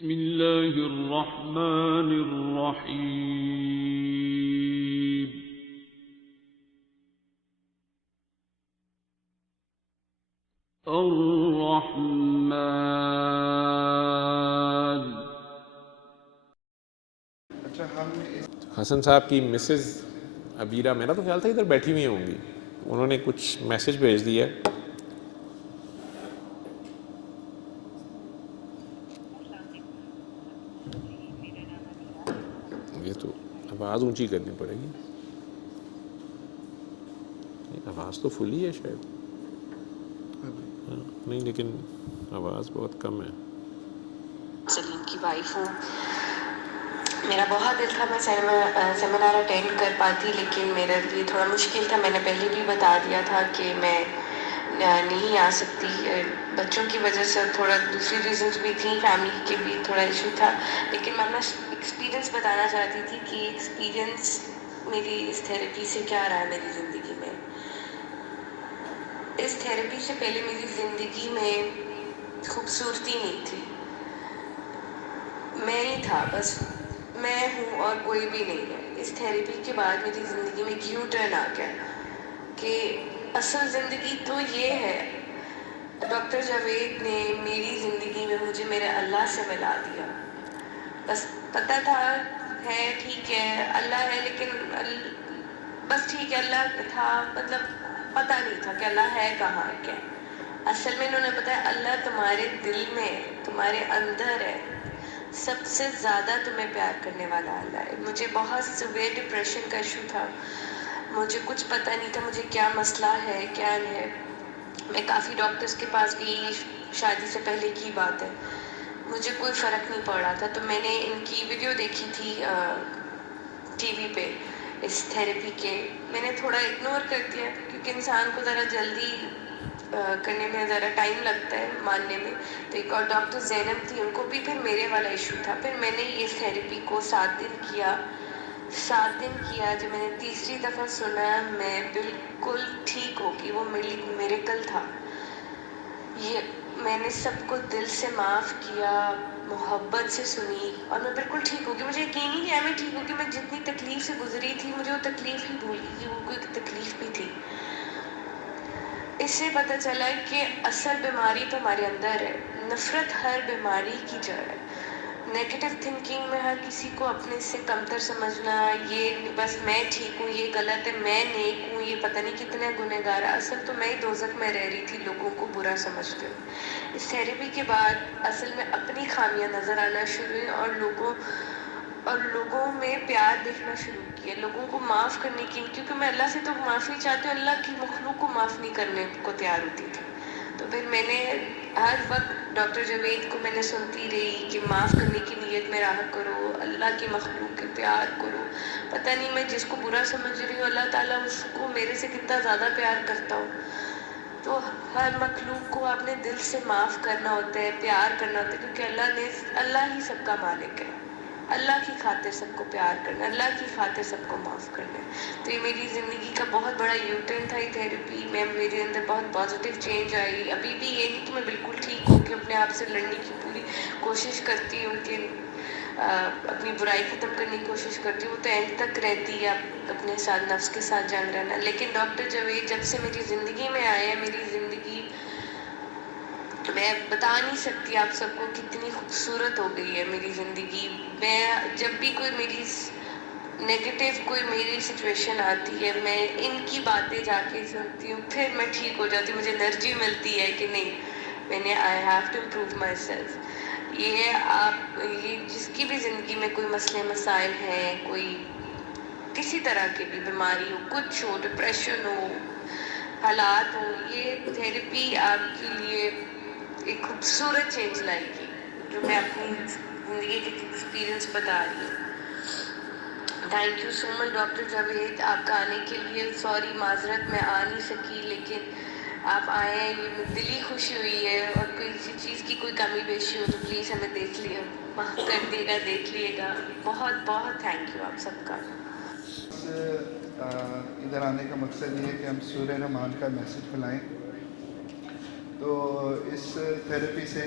بسم اللہ الرحمن الرحیم الرحمن. حسن صاحب کی مسز عبیرہ میرا تو خیال تھا ادھر بیٹھی ہوئی ہوں گی، انہوں نے کچھ میسج بھیج دیا ہے. یہ تو آواز اونچی کرنی پڑے گی، آواز تو فل ہی ہے شاید. نہیں لیکن آواز بہت کم ہے. سلیم کی وائف ہوں. میرا بہت دل تھا میں سیمینار اٹینڈ کر پاتی، لیکن میرے لیے تھوڑا مشکل تھا. میں نے پہلے بھی بتا دیا تھا کہ میں نہیں آ سکتی، بچوں کی وجہ سے، تھوڑا دوسری ریزنز بھی تھیں، فیملی کے بھی تھوڑا ایشو تھا. لیکن میں اپنا ایکسپیرینس بتانا چاہتی تھی کہ ایکسپیرینس میری اس تھیراپی سے کیا رہا ہے میری زندگی میں. اس تھیراپی سے پہلے میری زندگی میں خوبصورتی نہیں تھی. میں ہی تھا، بس میں ہوں اور کوئی بھی نہیں ہے. اس تھیراپی کے بعد میری زندگی میں یو ٹرن آ گیا کہ اصل زندگی تو یہ ہے. ڈاکٹر جاوید نے میری زندگی میں مجھے میرے اللہ سے ملا دیا. بس پتہ تھا ہے ٹھیک ہے اللہ ہے، لیکن بس ٹھیک ہے اللہ تھا، مطلب پتہ نہیں تھا کہ اللہ ہے کہاں ہے کیا. اصل میں انہوں نے بتایا اللہ تمہارے دل میں، تمہارے اندر ہے، سب سے زیادہ تمہیں پیار کرنے والا اللہ ہے. مجھے بہت سویئر ڈپریشن کا ایشو تھا، مجھے کچھ پتہ نہیں تھا مجھے کیا مسئلہ ہے کیا نہیں ہے. میں کافی ڈاکٹرز کے پاس گئی، شادی سے پہلے کی بات ہے، مجھے کوئی فرق نہیں پڑ رہا تھا. تو میں نے ان کی ویڈیو دیکھی تھی ٹی وی پہ اس تھیراپی کے. میں نے تھوڑا اگنور کر دیا کیونکہ انسان کو ذرا جلدی کرنے میں ذرا ٹائم لگتا ہے ماننے میں. تو ایک اور ڈاکٹر زینب تھی، ان کو بھی پھر میرے والا ایشو تھا. پھر میں نے اس تھیراپی کو 7 دن کیا. جب میں نے تیسری دفعہ سنا میں بالکل ٹھیک ہو گئی. وہ میریکل تھا. یہ میں نے سب کو دل سے معاف کیا، محبت سے سنی اور میں بالکل ٹھیک ہو گئی. مجھے یقین ہی نہیں آیا میں ٹھیک ہو گئی. میں جتنی تکلیف سے گزری تھی مجھے وہ تکلیف ہی بھول گئی کہ وہ کوئی تکلیف بھی تھی. اس سے پتہ چلا کہ اصل بیماری تو ہمارے اندر ہے. نفرت ہر بیماری کی جڑ ہے. نیگیٹو تھنکنگ میں ہر کسی کو اپنے سے کمتر سمجھنا، یہ بس میں ٹھیک ہوں، یہ غلط ہے، میں نیک ہوں، یہ پتہ نہیں کتنے گنہگار ہے. اصل تو میں ہی دوزخ میں رہ رہی تھی لوگوں کو برا سمجھتے ہوئے. اس تھیراپی کے بعد اصل میں اپنی خامیاں نظر آنا شروع ہوئی اور لوگوں میں پیار دیکھنا شروع کیا، لوگوں کو معاف کرنے کی. کیونکہ میں اللہ سے تو معافی چاہتی ہوں، اللہ کی مخلوق کو معاف نہیں کرنے کو تیار ہوتی تھی. تو پھر میں نے ہر وقت ڈاکٹر جاوید کو میں نے سنتی رہی کہ معاف کرنے کی نیت میں راہ کرو، اللہ کی مخلوق کے پیار کرو. پتہ نہیں میں جس کو برا سمجھ رہی ہوں اللہ تعالیٰ اس کو میرے سے کتنا زیادہ پیار کرتا ہو. تو ہر مخلوق کو اپنے دل سے معاف کرنا ہوتا ہے، پیار کرنا ہوتا ہے، کیونکہ اللہ ہی سب کا مالک ہے. اللہ کی خاطر سب کو پیار کرنا، اللہ کی خاطر سب کو معاف کرنا. تو یہ میری زندگی کا بہت بڑا یو ٹرن تھا یہ تھیراپی میں. میرے اندر بہت پازیٹیو چینج آئی. ابھی بھی یہ نہیں کہ میں بالکل ٹھیک ہو کے اپنے آپ سے لڑنے کی پوری کوشش کرتی ہوں کہ اپنی برائی ختم کرنے کی کوشش کرتی ہوں. وہ تو اینڈ تک رہتی ہے اپنے ساتھ، نفس کے ساتھ جنگ رہنا. لیکن ڈاکٹر جاوید جب سے میری زندگی میں آئے ہیں، میری زندگی میں بتا نہیں سکتی آپ سب کو کتنی خوبصورت ہو گئی ہے میری زندگی. میں جب بھی کوئی میری سچویشن آتی ہے میں ان کی باتیں جا کے سنتی ہوں، پھر میں ٹھیک ہو جاتی ہوں. مجھے انرجی ملتی ہے کہ نہیں میں نے I have to improve myself. یہ جس کی بھی زندگی میں کوئی مسئلے مسائل ہیں، کوئی کسی طرح کی بھی بیماری ہو، کچھ ہو، ڈپریشن ہو، حالات ہوں، یہ تھیراپی آپ کے لیے ایک خوبصورت چینج لائے گی، جو میں اپنی زندگی کے ایکسپیرینس بتا رہی ہوں. Thank you so much doctor Javed آپ کا آنے کے لیے. سوری معذرت میں آ نہیں سکی، لیکن آپ آئے ہیں یہ دلی خوشی ہوئی ہے. اور کوئی کسی چیز کی کوئی کمی بیشی ہو تو پلیز ہمیں دیکھ لیے گا. بہت بہت تھینک یو آپ سب کا. ادھر آنے کا مقصد یہ ہے کہ ہم سورہ رحمان کا میسج پھیلائیں. تو اس تھیراپی سے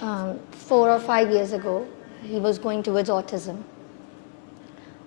4 or 5 years ago he was going towards autism,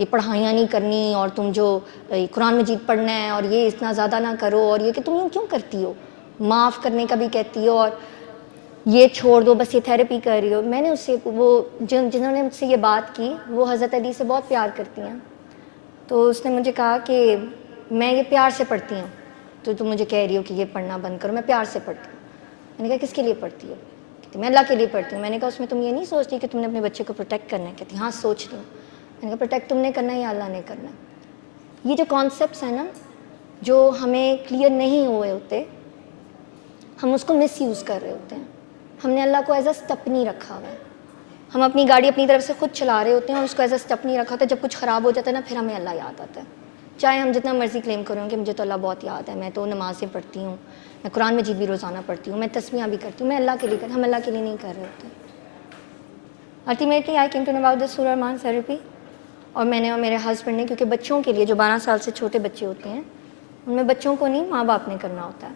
یہ پڑھائیاں نہیں کرنی اور تم جو قرآن مجید پڑھنا ہے اور یہ اتنا زیادہ نہ کرو اور یہ کہ تم کیوں کرتی ہو, معاف کرنے کا بھی کہتی ہو اور یہ چھوڑ دو, بس یہ تھیراپی کر رہی ہو. میں نے اس سے وہ جنہوں نے مجھ سے یہ بات کی وہ حضرت علی سے بہت پیار کرتی ہیں, تو اس نے مجھے کہا کہ میں یہ پیار سے پڑھتی ہوں تو تم مجھے کہہ رہی ہو کہ یہ پڑھنا بند کرو, میں پیار سے پڑھتی ہوں. میں نے کہا کس کے لیے پڑھتی ہو؟ کہتی میں اللہ کے لیے پڑھتی ہوں. میں نے کہا اس میں تم یہ نہیں سوچتی کہ تم نے اپنے بچے کو پروٹیکٹ کرنا ہے؟ کہتی ہاں سوچتی ہوں. میں نے کہا پروٹیکٹ تم نے کرنا ہے یا اللہ نے کرنا ہے؟ یہ جو کانسیپٹس ہیں نا جو ہمیں کلیئر نہیں ہوئے ہوتے, ہم اس کو مس یوز کر رہے ہوتے ہیں. ہم نے اللہ کو ایز اے اسٹپنی رکھا ہوا ہے. ہم اپنی گاڑی اپنی طرف سے خود چلا رہے ہوتے ہیں اور اس کو ایز اے اسٹپنی رکھا ہوتا ہے. جب کچھ خراب ہو جاتا ہے نا پھر ہمیں اللہ یاد آتا ہے. چاہے ہم جتنا مرضی کلیم کریں کہ مجھے تو اللہ بہت یاد ہے, میں تو نمازیں پڑھتی ہوں, میں قرآن مجید بھی روزانہ پڑھتی ہوں, میں تسبیحاں بھی کرتی ہوں, میں اللہ کے لیے ہم اللہ کے لیے نہیں کر رہے ہوتے. Ultimately I came to know about this سورہ ارمان تھراپی, اور میں نے اور میرے ہسبینڈ نے, کیونکہ بچوں کے لیے جو 12 سال سے چھوٹے بچے ہوتے ہیں ان میں بچوں کو نہیں ماں باپ نے کرنا ہوتا ہے.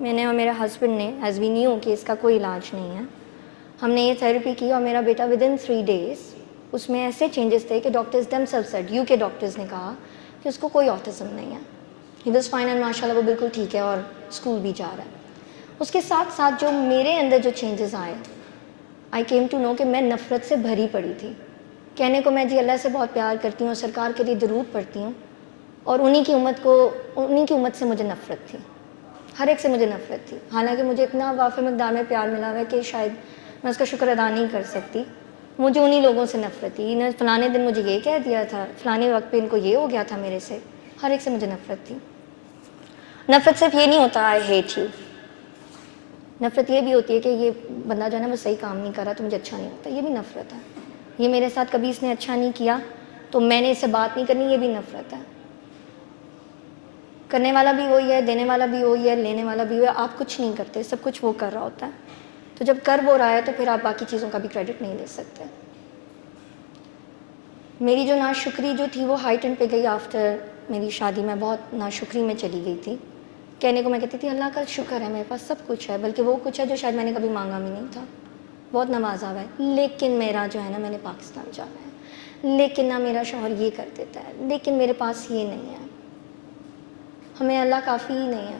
میں نے اور میرے ہسبینڈ نے ایز وی نیو کہ اس کا کوئی علاج نہیں ہے, ہم نے یہ تھراپی کی اور میرا بیٹا ود ان 3 days اس میں ایسے چینجز تھے کہ doctors themselves said, U K doctors نے کہا کہ اس کو کوئی آٹزم نہیں ہے. ہی واز فائن اینڈ ماشاء اللہ وہ بالکل ٹھیک ہے اور اسکول بھی جا رہا ہے. اس کے ساتھ ساتھ جو میرے اندر جو چینجز آئے, آئی کیم ٹو نو کہ میں نفرت سے بھری پڑی تھی. کہنے کو میں جی اللہ سے بہت پیار کرتی ہوں, سرکار کے لیے درود پڑھتی ہوں, اور انہی کی امت سے مجھے نفرت تھی, ہر ایک سے مجھے نفرت تھی. حالانکہ مجھے اتنا وافر مقدار میں پیار ملا ہوا ہے کہ شاید میں اس کا شکر ادا نہیں کر سکتی. مجھے انہی لوگوں سے نفرت تھی. انہیں فلانے دن مجھے یہ کہہ دیا تھا, فلانے وقت پہ ان کو یہ ہو گیا تھا میرے سے. ہر ایک سے مجھے نفرت تھی. نفرت صرف یہ نہیں ہوتا آئی ہیٹ یو, نفرت یہ بھی ہوتی ہے کہ یہ بندہ جو ہے نا وہ صحیح کام نہیں کر رہا تو مجھے اچھا نہیں ہوتا, یہ بھی نفرت ہے. یہ میرے ساتھ کبھی اس نے اچھا نہیں کیا تو میں نے اس سے بات نہیں کرنی, یہ بھی نفرت ہے. کرنے والا بھی وہی ہے, دینے والا بھی وہی ہے, لینے والا بھی وہی ہے. آپ کچھ نہیں کرتے, سب کچھ وہ کر رہا ہوتا ہے. تو جب کر وہ رہا ہے تو پھر آپ باقی چیزوں کا بھی کریڈٹ نہیں لے سکتے. میری جو ناشکری جو تھی وہ ہائی ٹرن پہ گئی آفٹر میری شادی. میں بہت ناشکری میں چلی گئی تھی. کہنے کو میں کہتی تھی اللہ کا شکر ہے میرے پاس سب کچھ ہے, بلکہ وہ کچھ ہے جو شاید میں نے کبھی مانگا بھی نہیں تھا. بہت نوازا ہوا ہے, لیکن میرا جو ہے نا میں نے پاکستان جانا ہے, لیکن نہ میرا شوہر یہ کر دیتا ہے, لیکن میرے پاس یہ نہیں ہے. ہمیں اللہ کافی ہی نہیں ہے.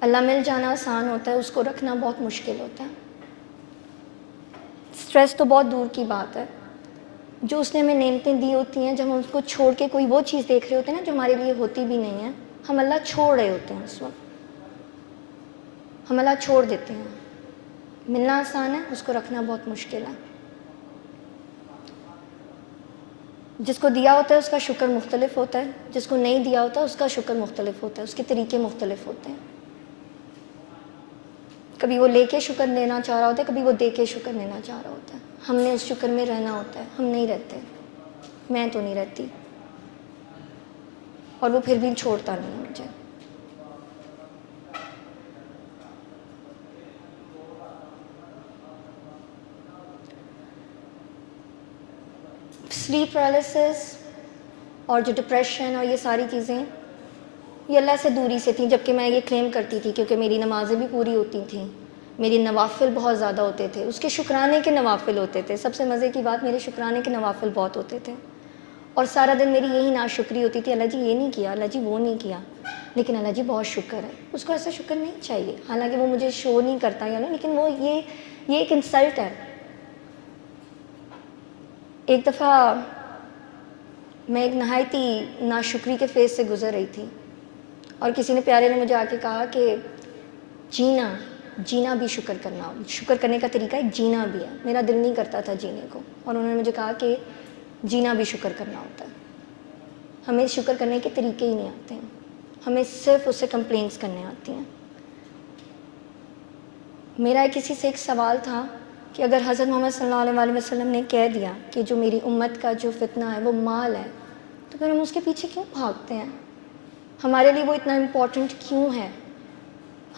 اللہ مل جانا آسان ہوتا ہے, اس کو رکھنا بہت مشکل ہوتا ہے. اسٹریس تو بہت دور کی بات ہے. جو اس نے ہمیں نعمتیں دی ہوتی ہیں, جب ہم اس کو چھوڑ کے کوئی وہ چیز دیکھ رہے ہوتے ہیں نا جو ہمارے لیے ہوتی بھی نہیں ہے, ہم اللہ چھوڑ رہے ہوتے ہیں. اس وقت ہم اللہ چھوڑ دیتے ہیں. ملنا آسان ہے, اس کو رکھنا بہت مشکل ہے. جس کو دیا ہوتا ہے اس کا شکر مختلف ہوتا ہے, جس کو نہیں دیا ہوتا اس کا شکر مختلف ہوتا ہے, اس کے طریقے مختلف ہوتے ہیں. کبھی وہ لے کے شکر لینا چاہ رہا ہوتا ہے, کبھی وہ دے کے شکر لینا چاہ رہا ہوتا ہے. ہم نے اس شکر میں رہنا ہوتا ہے, ہم نہیں رہتے. میں تو نہیں رہتی, اور وہ پھر بھی چھوڑتا نہیں ہے مجھے. سلیپ پیرالسس اور جو ڈپریشن اور یہ ساری چیزیں یہ اللہ سے دوری سے تھیں, جبکہ میں یہ کلیم کرتی تھی کیونکہ میری نمازیں بھی پوری ہوتی تھیں, میری نوافل بہت زیادہ ہوتے تھے, اس کے شکرانے کے نوافل ہوتے تھے. سب سے مزے کی بات, میرے شکرانے کے نوافل بہت ہوتے تھے, اور سارا دن میری یہی ناشکری ہوتی تھی, اللہ جی یہ نہیں کیا, اللہ جی وہ نہیں کیا, لیکن اللہ جی بہت شکر ہے. اس کو ایسا شکر نہیں چاہیے, حالانکہ وہ مجھے شو نہیں کرتا یا نہیں, لیکن وہ یہ ایک انسلٹ ہے. ایک دفعہ میں ایک نہایتی ناشکری کے فیز سے گزر رہی تھی, اور کسی نے پیارے نے مجھے آ کے کہا کہ جینا بھی شکر کرنا, شکر کرنے کا طریقہ ایک جینا بھی ہے. میرا دل نہیں کرتا تھا جینے کو, اور انہوں نے مجھے کہا کہ جینا بھی شکر کرنا ہوتا ہے. ہمیں شکر کرنے کے طریقے ہی نہیں آتے ہیں, ہمیں صرف اس سے کمپلینٹس کرنے آتی ہیں. میرا کسی سے ایک سوال تھا کہ اگر حضرت محمد صلی اللہ علیہ وسلم نے کہہ دیا کہ جو میری امت کا جو فتنہ ہے وہ مال ہے, تو پھر ہم اس کے پیچھے کیوں بھاگتے ہیں؟ ہمارے لیے وہ اتنا امپورٹنٹ کیوں ہے؟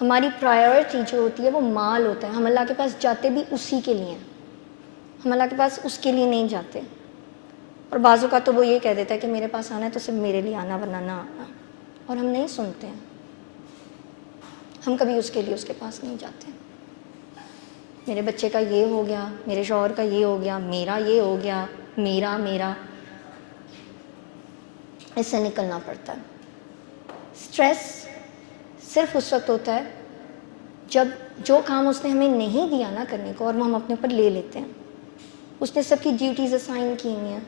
ہماری پرائیورٹی جو ہوتی ہے وہ مال ہوتا ہے. ہم اللہ کے پاس جاتے بھی اسی کے لیے, ہم اللہ کے پاس اس کے لیے نہیں جاتے. اور بعضوں کا تو وہ یہ کہہ دیتا ہے کہ میرے پاس آنا ہے تو صرف میرے لیے آنا, ورنہ نہ آنا, اور ہم نہیں سنتے ہیں. ہم کبھی اس کے لیے اس کے پاس نہیں جاتے. میرے بچے کا یہ ہو گیا, میرے شوہر کا یہ ہو گیا, میرا یہ ہو گیا, میرا اس سے نکلنا پڑتا ہے. اسٹریس صرف اس وقت ہوتا ہے جب جو کام اس نے ہمیں نہیں دیا نا کرنے کو اور وہ ہم اپنے اوپر لے لیتے ہیں. اس نے سب کی ڈیوٹیز اسائن کی ہوئی ہیں,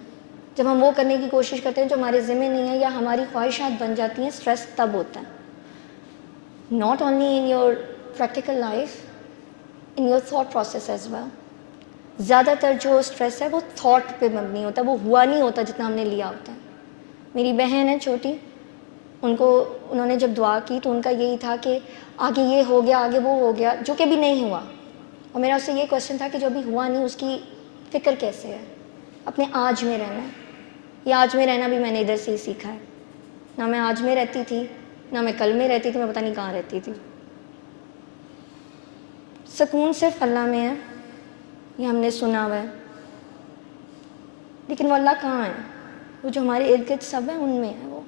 جب ہم وہ کرنے کی کوشش کرتے ہیں جو ہمارے ذمہ نہیں ہے یا ہماری خواہشات بن جاتی ہیں, اسٹریس تب ہوتا ہے. Not only in your practical life, in your thought process as well. زیادہ تر جو اسٹریس ہے وہ تھاٹ پہ مبنی ہوتا ہے, وہ ہوا نہیں ہوتا جتنا ہم نے لیا ہوتا ہے. میری بہن ہے چھوٹی, انہوں نے جب دعا کی تو ان کا یہی تھا کہ آگے یہ ہو گیا, آگے وہ ہو گیا, جو کہ بھی نہیں ہوا. اور میرا اس سے یہ کویشچن تھا کہ جو ابھی ہوا نہیں اس کی فکر کیسے ہے, اپنے آج میں رہنا ہے. یہ آج میں رہنا بھی میں نے ادھر سے ہی سیکھا ہے. نہ میں آج میں رہتی تھی, نہ میں کل میں رہتی تھی, میں پتہ نہیں کہاں رہتی تھی. سکون صرف اللہ میں ہے, یہ ہم نے سنا ہوا ہے, لیکن وہ اللہ کہاں ہے؟ وہ جو ہمارے ارد گرد سب ہیں ان میں ہے وہ.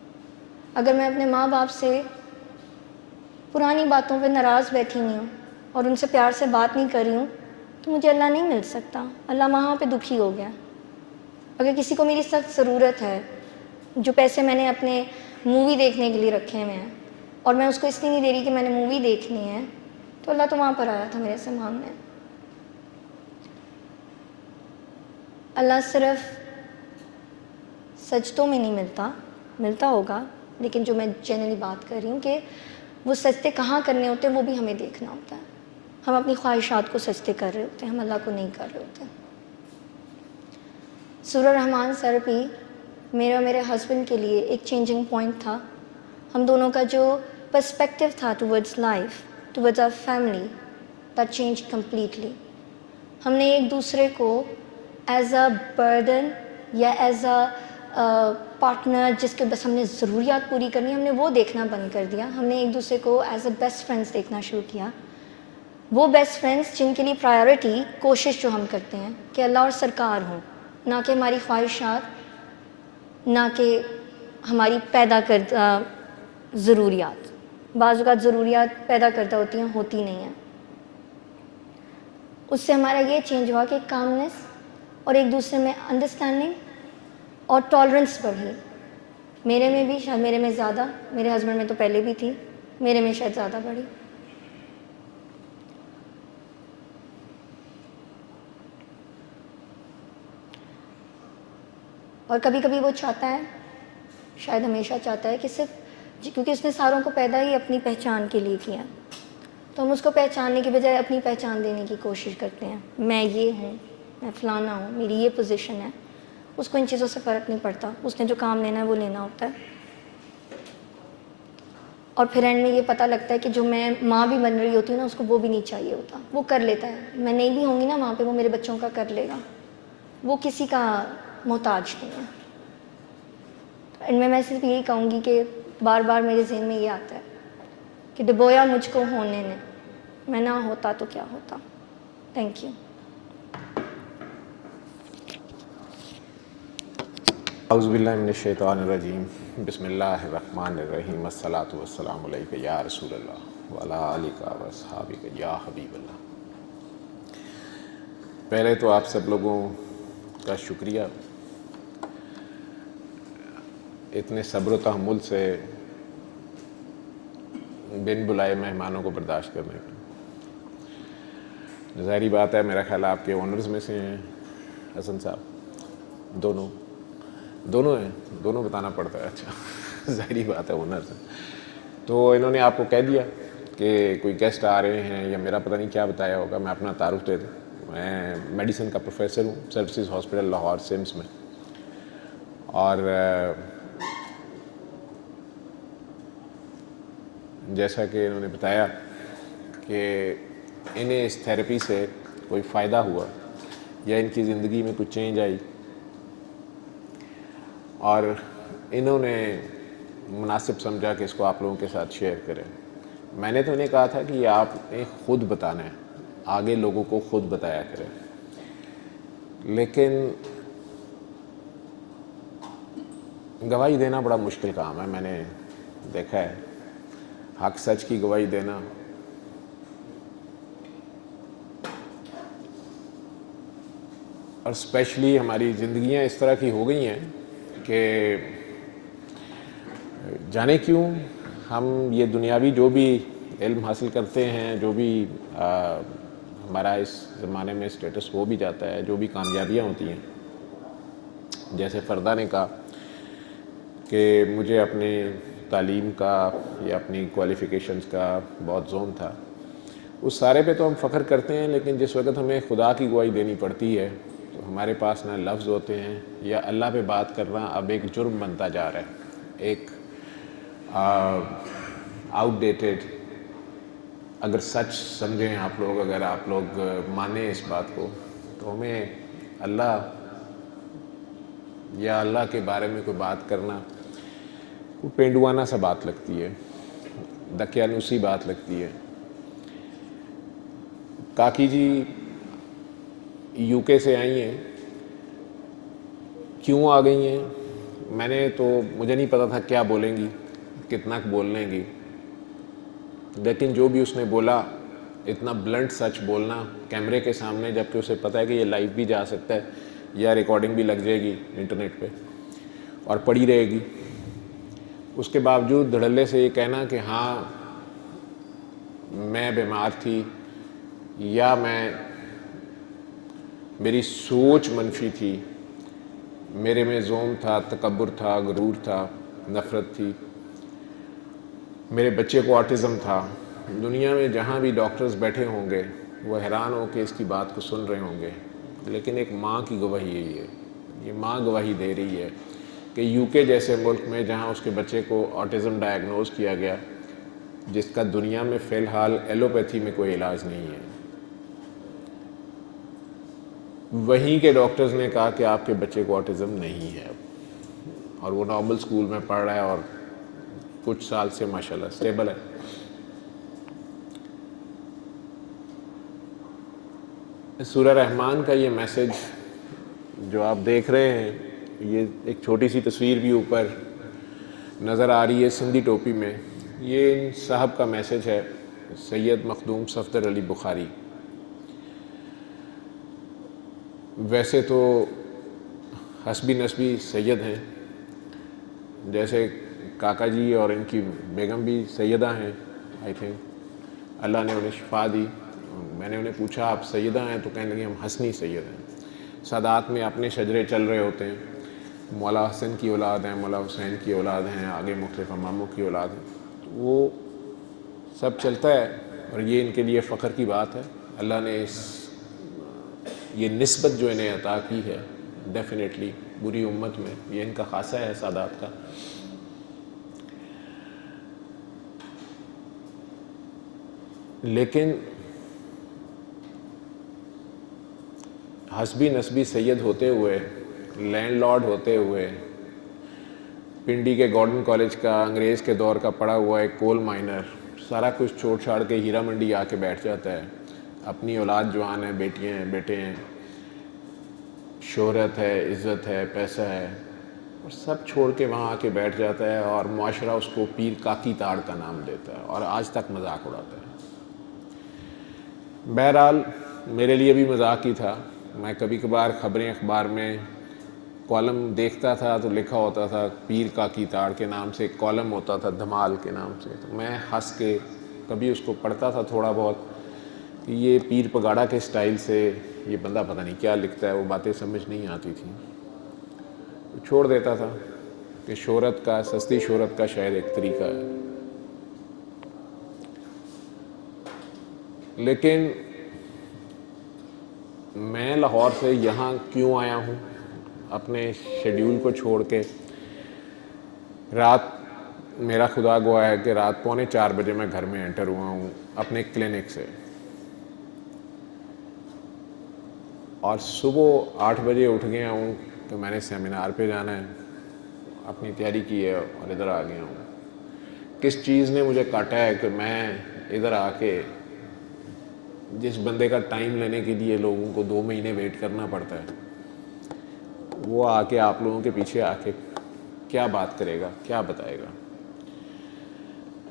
اگر میں اپنے ماں باپ سے پرانی باتوں پہ ناراض بیٹھی نہیں ہوں اور ان سے پیار سے بات نہیں کر رہی ہوں تو مجھے اللہ نہیں مل سکتا. اللہ وہاں پہ دکھی ہو گیا. اگر کسی کو میری سخت ضرورت ہے, جو پیسے میں نے اپنے مووی دیکھنے کے لیے رکھے ہوئے ہیں اور میں اس کو اس لیے نہیں دے رہی کہ میں نے مووی دیکھنی ہے, تو اللہ تو وہاں پر آیا تھا میرے سے مانگنے. اللہ صرف سجدوں میں نہیں ملتا ہوگا, لیکن جو میں جنرلی بات کر رہی ہوں کہ وہ سجدے کہاں کرنے ہوتے ہیں وہ بھی ہمیں دیکھنا ہوتا ہے. ہم اپنی خواہشات کو سجدے کر رہے ہوتے ہیں, ہم اللہ کو نہیں کر رہے ہوتے. سورہ رحمان سر بھی میرے اور میرے ہسبینڈ کے لیے ایک چینجنگ پوائنٹ تھا. ہم دونوں کا جو پرسپیکٹیو تھا towards life, towards our family, that change completely. ہم نے ایک دوسرے کو ایز اے برڈن یا ایز اے پارٹنر جس کے بس ہم نے ضروریات پوری کرنی, ہم نے وہ دیکھنا بند کر دیا. ہم نے ایک دوسرے کو ایز اے بیسٹ فرینڈس دیکھنا شروع کیا. وہ بیسٹ فرینڈس جن کے لیے پرائیورٹی کوشش جو ہم کرتے ہیں کہ اللہ اور سرکار ہوں, نہ کہ ہماری خواہشات, نہ کہ ہماری پیدا کردہ ضروریات. بعض اوقات ضروریات پیدا کردہ ہوتی ہیں, ہوتی نہیں ہیں. اس سے ہمارا یہ چینج ہوا کہ کامنس اور ایک دوسرے میں انڈرسٹینڈنگ اور ٹالرنس بڑھی. میرے میں بھی, شاید میرے میں زیادہ, میرے ہسبینڈ میں تو پہلے بھی تھی, میرے میں شاید زیادہ بڑھی. اور کبھی کبھی وہ چاہتا ہے, شاید ہمیشہ چاہتا ہے کہ صرف کیونکہ اس نے ساروں کو پیدا ہی اپنی پہچان کے لیے کیا, تو ہم اس کو پہچاننے کی بجائے اپنی پہچان دینے کی کوشش کرتے ہیں. میں یہ ہوں, میں فلانا ہوں, میری یہ پوزیشن ہے. اس کو ان چیزوں سے فرق نہیں پڑتا, اس نے جو کام لینا ہے وہ لینا ہوتا ہے. اور پھر اینڈ میں یہ پتہ لگتا ہے کہ جو میں ماں بھی بن رہی ہوتی ہوں نا, اس کو وہ بھی نہیں چاہیے ہوتا. وہ کر لیتا ہے, میں نہیں بھی ہوں گی نا وہاں پہ, وہ میرے بچوں کا کر لے گا, وہ کسی کا محتاج نہیں ہے. اینڈ میں صرف یہی کہوں گی کہ بار بار میرے ذہن میں یہ آتا ہے کہ ڈبویا مجھ کو ہونے نے, میں نہ ہوتا تو کیا ہوتا. Thank you. اعوذ باللہ من الشیطان الرجیم. بسم اللہ الرحمن الرحیم. الصلاۃ والسلام علیک یا رسول اللہ وعلی آلک و اصحابک یا حبیب اللہ. پہلے تو آپ سب لوگوں کا شکریہ اتنے صبر و تحمل سے بن بلائے مہمانوں کو برداشت کرنے کا. ظاہری بات ہے, میرا خیال آپ کے اونرز میں سے ہیں حسن صاحب, دونوں ہیں, دونوں بتانا پڑتا ہے. اچھا ظاہری بات ہے اونرز ہیں. تو انہوں نے آپ کو کہہ دیا کہ کوئی گیسٹ آ رہے ہیں, یا میرا پتہ نہیں کیا بتایا ہوگا. میں اپنا تعارف دے دوں, میں میڈیسن کا پروفیسر ہوں سروسز ہاسپٹل لاہور سمس میں. اور جیسا کہ انہوں نے بتایا کہ انہیں اس تھیراپی سے کوئی فائدہ ہوا یا ان کی زندگی میں کچھ چینج آئی, اور انہوں نے مناسب سمجھا کہ اس کو آپ لوگوں کے ساتھ شیئر کریں. میں نے تو انہیں کہا تھا کہ یہ آپ نے خود بتانا ہے, آگے لوگوں کو خود بتایا کریں. لیکن گواہی دینا بڑا مشکل کام ہے, میں نے دیکھا ہے. حق سچ کی گواہی دینا اور اسپیشلی ہماری زندگیاں اس طرح کی ہو گئی ہیں کہ جانے کیوں ہم یہ دنیاوی جو بھی علم حاصل کرتے ہیں، جو بھی ہمارا اس زمانے میں اسٹیٹس ہو بھی جاتا ہے، جو بھی کامیابیاں ہوتی ہیں، جیسے فردہ نے کہا کہ مجھے اپنے تعلیم کا یا اپنی کوالیفیکیشنز کا بہت زوم تھا، اس سارے پہ تو ہم فخر کرتے ہیں، لیکن جس وقت ہمیں خدا کی گواہی دینی پڑتی ہے تو ہمارے پاس نہ لفظ ہوتے ہیں، یا اللہ پہ بات کرنا اب ایک جرم بنتا جا رہا ہے، ایک آؤٹ ڈیٹڈ، اگر سچ سمجھیں آپ لوگ، اگر آپ لوگ مانیں اس بات کو، تو ہمیں اللہ یا اللہ کے بارے میں کوئی بات کرنا وہ پینڈوانہ سا بات لگتی ہے، دقیانوسی بات لگتی ہے۔ کاکی جی یو کے سے آئی ہیں، کیوں آ گئی ہیں میں نے تو مجھے نہیں پتا تھا کیا بولیں گی، کتنا بول لیں گی، لیکن جو بھی اس نے بولا، اتنا بلنٹ سچ بولنا کیمرے کے سامنے، جبکہ اسے پتہ ہے کہ یہ لائیو بھی جا سکتا ہے یا ریکارڈنگ بھی لگ جائے گی انٹرنیٹ پہ اور پڑی رہے گی، اس کے باوجود دھڑلے سے یہ کہنا کہ ہاں میں بیمار تھی، یا میری سوچ منفی تھی، میرے میں زوم تھا، تکبر تھا، غرور تھا، نفرت تھی، میرے بچے کو آٹزم تھا۔ دنیا میں جہاں بھی ڈاکٹرز بیٹھے ہوں گے وہ حیران ہو کے اس کی بات کو سن رہے ہوں گے، لیکن ایک ماں کی گواہی یہی ہے، یہ ماں گواہی دے رہی ہے کہ یو کے جیسے ملک میں جہاں اس کے بچے کو آٹزم ڈائیگنوز کیا گیا، جس کا دنیا میں فی الحال ایلوپیتھی میں کوئی علاج نہیں ہے، وہیں کے ڈاکٹرز نے کہا کہ آپ کے بچے کو آٹزم نہیں ہے، اور وہ نارمل اسکول میں پڑھ رہا ہے اور کچھ سال سے ماشاءاللہ اسٹیبل ہے۔ سورہ رحمان کا یہ میسج جو آپ دیکھ رہے ہیں، یہ ایک چھوٹی سی تصویر بھی اوپر نظر آ رہی ہے سندھی ٹوپی میں، یہ ان صاحب کا میسج ہے، سید مخدوم صفدر علی بخاری۔ ویسے تو حسبی نسبی سید ہیں، جیسے کاکا جی اور ان کی بیگم بھی سیدہ ہیں، آئی تھنک اللہ نے انہیں شفا دی۔ میں نے انہیں پوچھا آپ سیدہ ہیں؟ تو کہنے لگے ہم حسنی سید ہیں۔ سادات میں اپنے شجرے چل رہے ہوتے ہیں، مولا حسن کی اولاد ہیں، مولا حسین کی اولاد ہیں، آگے مختلف اماموں کی اولاد ہیں، تو وہ سب چلتا ہے، اور یہ ان کے لیے فخر کی بات ہے۔ اللہ نے یہ نسبت جو انہیں عطا کی ہے، ڈیفینیٹلی بری امت میں یہ ان کا خاصہ ہے سادات کا۔ لیکن حسبی نسبی سید ہوتے ہوئے، لینڈ لارڈ ہوتے ہوئے، پنڈی کے گورڈن کالج کا انگریز کے دور کا پڑا ہوا ایک کول مائنر، سارا کچھ چھوڑ چھاڑ کے ہیرا منڈی آ کے بیٹھ جاتا ہے، اپنی اولاد جوان ہے، بیٹیاں ہیں، بیٹے ہیں، شہرت ہے، عزت ہے، پیسہ ہے، اور سب چھوڑ کے وہاں آ کے بیٹھ جاتا ہے، اور معاشرہ اس کو پیر کاکی تاڑ کا نام دیتا ہے اور آج تک مذاق اڑاتا ہے۔ بہرحال میرے لیے بھی مذاق ہی تھا، میں کبھی کبھار خبریں اخبار میں کالم دیکھتا تھا تو لکھا ہوتا تھا پیر کاکی تاڑ کے نام سے، ایک کالم ہوتا تھا دھمال کے نام سے، تو میں ہنس کے کبھی اس کو پڑھتا تھا تھوڑا بہت کہ یہ پیر پگاڑا کے سٹائل سے یہ بندہ پتہ نہیں کیا لکھتا ہے، وہ باتیں سمجھ نہیں آتی تھیں، تو چھوڑ دیتا تھا کہ شہرت کا، سستی شہرت کا شاید ایک طریقہ ہے۔ لیکن میں لاہور سے یہاں کیوں آیا ہوں، اپنے شیڈیول کو چھوڑ کے؟ رات میرا خدا گواہ ہے کہ رات 3:45 بجے میں گھر میں انٹر ہوا ہوں اپنے کلینک سے، اور صبح 8 بجے اٹھ گیا ہوں کہ میں نے سیمینار پہ جانا ہے، اپنی تیاری کی ہے اور ادھر آ گیا ہوں۔ کس چیز نے مجھے کاٹا ہے کہ میں ادھر آ کے، جس بندے کا ٹائم لینے کے لیے لوگوں کو 2 مہینے ویٹ کرنا پڑتا ہے، وہ آ کے آپ لوگوں کے پیچھے آ کے کیا بات کرے گا، کیا بتائے گا؟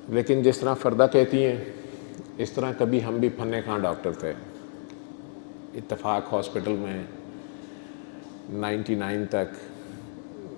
لیکن جس طرح فردہ کہتی ہیں، اس طرح کبھی ہم بھی پھنے کھاں ڈاکٹر تھے۔ اتفاق ہاسپٹل میں 99 تک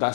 10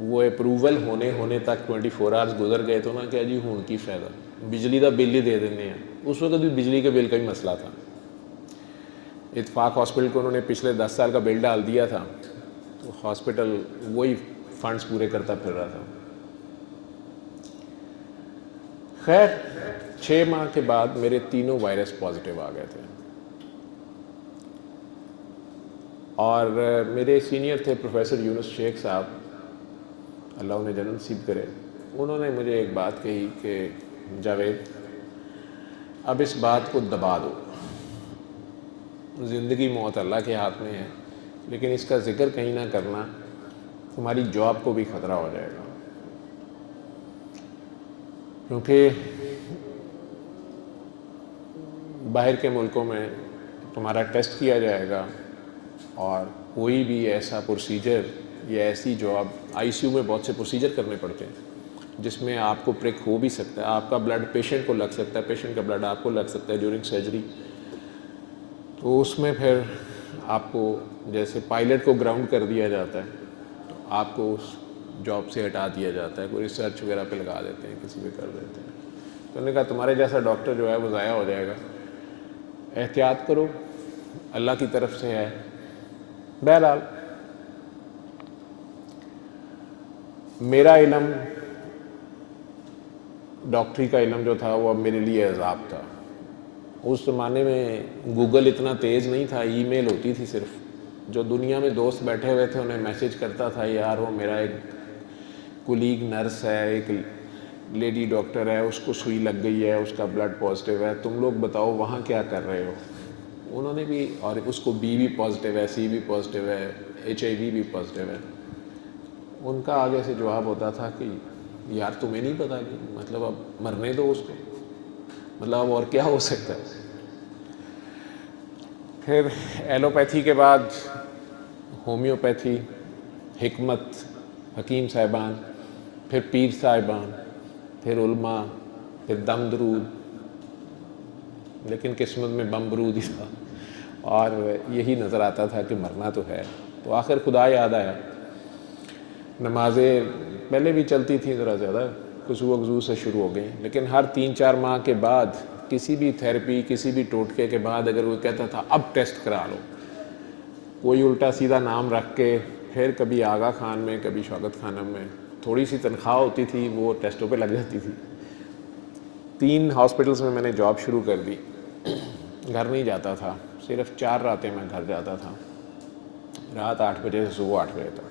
وہ اپروول ہونے تک 24 آورس گزر گئے تو نا کہ جی ہوں کی فائدہ بجلی کا بل ہی دے دینے ہیں. اس وقت بھی بجلی کے بل کا ہی مسئلہ تھا. اتفاق ہاسپٹل کو انہوں نے پچھلے 10 سال کا بل ڈال دیا تھا تو ہاسپٹل وہی فنڈز پورے کرتا پھر رہا تھا. خیر 6 ماہ کے بعد میرے تینوں وائرس پازیٹیو آ گئے تھے اور میرے سینئر تھے پروفیسر یونس شیخ صاحب, اللہ انہیں جنت نصیب کرے. انہوں نے مجھے ایک بات کہی کہ جاوید اب اس بات کو دبا دو, زندگی موت اللہ کے ہاتھ میں ہے, لیکن اس کا ذکر کہیں نہ کرنا, تمہاری جاب کو بھی خطرہ ہو جائے گا. کیونکہ باہر کے ملکوں میں تمہارا ٹیسٹ کیا جائے گا اور کوئی بھی ایسا پروسیجر یا ایسی جاب, آئی سی یو میں بہت سے پروسیجر کرنے پڑتے ہیں جس میں آپ کو پرک ہو بھی سکتا ہے, آپ کا بلڈ پیشنٹ کو لگ سکتا ہے, پیشنٹ کا بلڈ آپ کو لگ سکتا ہے ڈیورنگ سرجری. تو اس میں پھر آپ کو جیسے پائلٹ کو گراؤنڈ کر دیا جاتا ہے تو آپ کو اس جاب سے ہٹا دیا جاتا ہے, کوئی ریسرچ وغیرہ پہ لگا دیتے ہیں, کسی پہ کر دیتے ہیں. تو انہوں نے کہا تمہارے جیسا ڈاکٹر جو ہے وہ ضائع ہو جائے گا, احتیاط کرو, اللہ کی طرف سے ہے. بہرحال میرا علم, ڈاکٹری کا علم جو تھا وہ اب میرے لیے عذاب تھا. اس زمانے میں گوگل اتنا تیز نہیں تھا, ای میل ہوتی تھی صرف. جو دنیا میں دوست بیٹھے ہوئے تھے انہیں میسیج کرتا تھا, یار وہ میرا ایک کولیگ نرس ہے, ایک لیڈی ڈاکٹر ہے, اس کو سوئی لگ گئی ہے, اس کا بلڈ پازیٹیو ہے, تم لوگ بتاؤ وہاں کیا کر رہے ہو. انہوں نے بھی, اور اس کو بی بھی پازیٹیو ہے, سی بھی پازیٹیو ہے, ایچ آئی وی بھی پازیٹیو ہے. ان کا آگے سے جواب ہوتا تھا کہ یار تمہیں نہیں پتا کہ مطلب اب مرنے دو اس کو, مطلب اب اور کیا ہو سکتا ہے. پھر ایلوپیتھی کے بعد ہومیوپیتھی, حکمت, حکیم صاحبان, پھر پیر صاحبان, پھر علماء, پھر دم درود, لیکن قسمت میں بم برود ہی تھا اور یہی نظر آتا تھا کہ مرنا تو ہے. تو آخر خدا یاد آیا. نمازیں پہلے بھی چلتی تھیں ذرا زیادہ, وضو وضو سے شروع ہو گئی, لیکن ہر 3-4 ماہ کے بعد کسی بھی تھیراپی, کسی بھی ٹوٹکے کے بعد اگر وہ کہتا تھا اب ٹیسٹ کرا لو, کوئی الٹا سیدھا نام رکھ کے, پھر کبھی آغا خان میں, کبھی شوکت خانم میں, تھوڑی سی تنخواہ ہوتی تھی وہ ٹیسٹوں پہ لگ جاتی تھی. 3 ہاسپٹلس میں نے جاب شروع کر دی. گھر نہیں جاتا تھا, صرف 4 راتیں میں گھر جاتا تھا, رات 8 بجے سے صبح 8 بجے تک.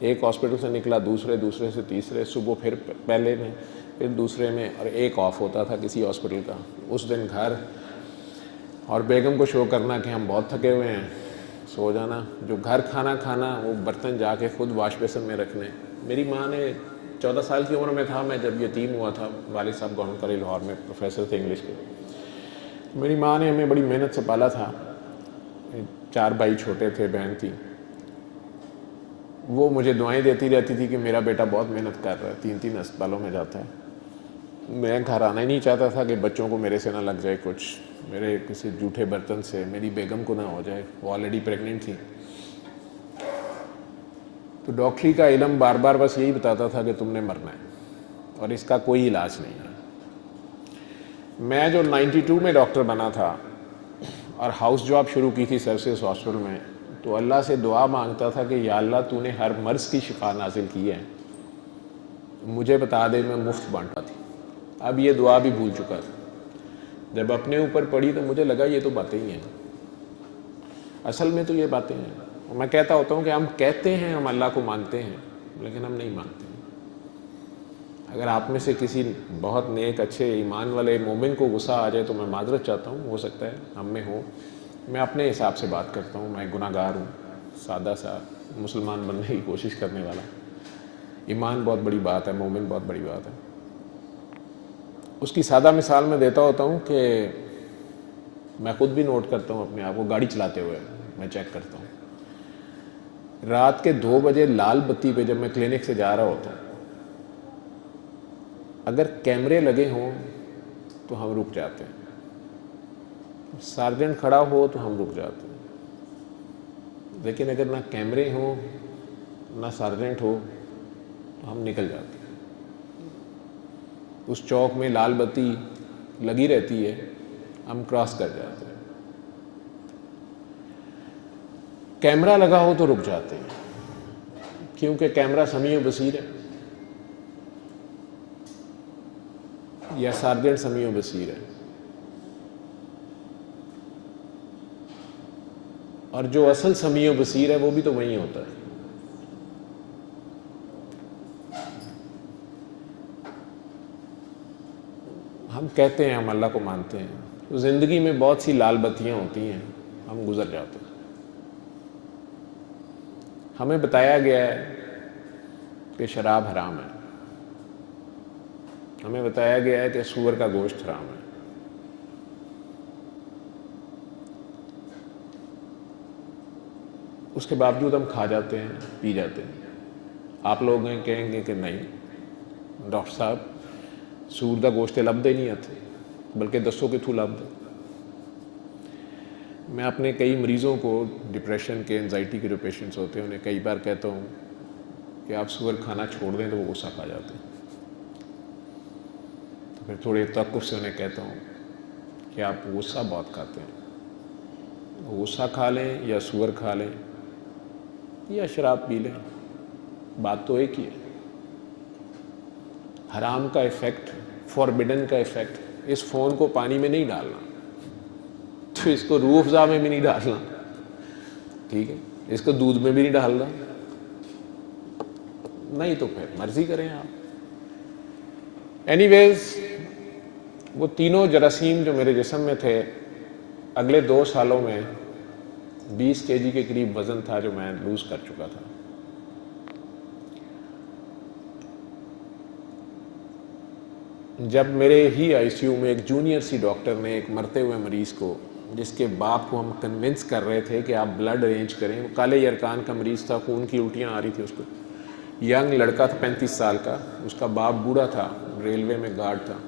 ایک ہاسپٹل سے نکلا, دوسرے سے تیسرے, صبح پھر پہلے میں, پھر دوسرے میں, اور ایک آف ہوتا تھا کسی ہاسپٹل کا. اس دن گھر, اور بیگم کو شو کرنا کہ ہم بہت تھکے ہوئے ہیں, سو جانا. جو گھر کھانا وہ برتن جا کے خود واش بیسن میں رکھنے. میری ماں نے 14 سال کی عمر میں تھا میں جب یتیم ہوا تھا, والد صاحب گورنمنٹ کالج لاہور میں پروفیسر تھے انگلش کے. میری ماں نے ہمیں بڑی محنت سے پالا تھا. 4 بھائی چھوٹے تھے, بہن تھی. وہ مجھے دعائیں دیتی رہتی تھی کہ میرا بیٹا بہت محنت کر رہا ہے, 3 اسپتالوں میں جاتا ہے. میں گھر آنا ہی نہیں چاہتا تھا کہ بچوں کو میرے سے نہ لگ جائے کچھ, میرے کسی جھوٹے برتن سے میری بیگم کو نہ ہو جائے, وہ آلریڈی پریگننٹ تھی. تو ڈاکٹری کا علم بار بار بس یہی بتاتا تھا کہ تم نے مرنا ہے اور اس کا کوئی علاج نہیں ہے. میں جو 92 میں ڈاکٹر بنا تھا اور ہاؤس جاب شروع کی تھی سروسز ہاسپٹل میں, تو اللہ سے دعا مانگتا تھا کہ یا اللہ تو نے ہر مرض کی شفا نازل کی ہے, مجھے بتا دے میں مفت بانٹا تھی. اب یہ دعا بھی بھول چکا تھا. جب اپنے اوپر پڑی تو مجھے لگا یہ تو باتیں ہی ہیں, اصل میں تو یہ باتیں ہیں. میں کہتا ہوتا ہوں کہ ہم کہتے ہیں ہم اللہ کو مانتے ہیں, لیکن ہم نہیں مانتے. اگر آپ میں سے کسی بہت نیک اچھے ایمان والے مومن کو غصہ آ جائے تو میں معذرت چاہتا ہوں, ہو سکتا ہے ہم میں ہو. میں اپنے حساب سے بات کرتا ہوں, میں گناہ گار ہوں, سادہ سا مسلمان بننے کی کوشش کرنے والا. ایمان بہت بڑی بات ہے, مومن بہت بڑی بات ہے. اس کی سادہ مثال میں دیتا ہوتا ہوں کہ میں خود بھی نوٹ کرتا ہوں اپنے آپ کو, گاڑی چلاتے ہوئے میں چیک کرتا ہوں. رات کے 2 بجے لال بتی پہ جب میں کلینک سے جا رہا ہوتا ہوں, اگر کیمرے لگے ہوں تو ہم رک جاتے ہیں, سارجنٹ کھڑا ہو تو ہم رک جاتے ہیں. لیکن اگر نہ کیمرے ہوں نہ سارجنٹ ہو ہم نکل جاتے ہیں. اس چوک میں لال بتی لگی رہتی ہے, ہم کراس کر جاتے ہیں. کیمرہ لگا ہو تو رک جاتے ہیں, کیونکہ کیمرہ سمیع و بصیر ہے, یا سارجنٹ سمیع و بصیر ہے, اور جو اصل سمیع و بصیر ہے وہ بھی تو وہیں ہوتا ہے. ہم کہتے ہیں ہم اللہ کو مانتے ہیں, تو زندگی میں بہت سی لال بتیاں ہوتی ہیں, ہم گزر جاتے ہیں. ہمیں بتایا گیا ہے کہ شراب حرام ہے, ہمیں بتایا گیا ہے کہ سور کا گوشت حرام ہے. اس کے باوجود ہم کھا جاتے ہیں, پی جاتے ہیں. آپ لوگ کہیں گے کہ نہیں ڈاکٹر صاحب, سور کا گوشت لبدے نہیں آتے, بلکہ دسوں کے تھو لبدے. میں اپنے کئی مریضوں کو, ڈپریشن کے, انزائٹی کے جو پیشنٹس ہوتے ہیں, انہیں کئی بار کہتا ہوں کہ آپ سور کھانا چھوڑ دیں تو وہ غصہ کھا جاتے ہیں. تو پھر تھوڑے توقف سے انہیں کہتا ہوں کہ آپ غصہ بہت کھاتے ہیں, غصہ کھا لیں یا سور کھا لیں یا شراب پی لیں, بات تو ایک ہی ہے. حرام کا ایفیکٹ, فاربیڈن کا ایفیکٹ, اس فون کو پانی میں نہیں ڈالنا, تو اس کو روح افزا میں بھی نہیں ڈالنا, ٹھیک ہے, اس کو دودھ میں بھی نہیں ڈالنا, نہیں تو پھر مرضی کریں آپ. اینی ویز, وہ تینوں جراثیم جو میرے جسم میں تھے, اگلے 2 سالوں میں 20 kg کے قریب وزن تھا جو میں لوز کر چکا تھا. جب میرے ہی آئی سی یو میں ایک جونیئر سی ڈاکٹر نے ایک مرتے ہوئے مریض کو, جس کے باپ کو ہم کنونس کر رہے تھے کہ آپ بلڈ ارینج کریں, وہ کالے یرکان کا مریض تھا, خون کی الٹیاں آ رہی تھی اس کو, ینگ لڑکا تھا 35 سال کا, اس کا باپ بوڑھا تھا, ریلوے میں گارڈ تھا.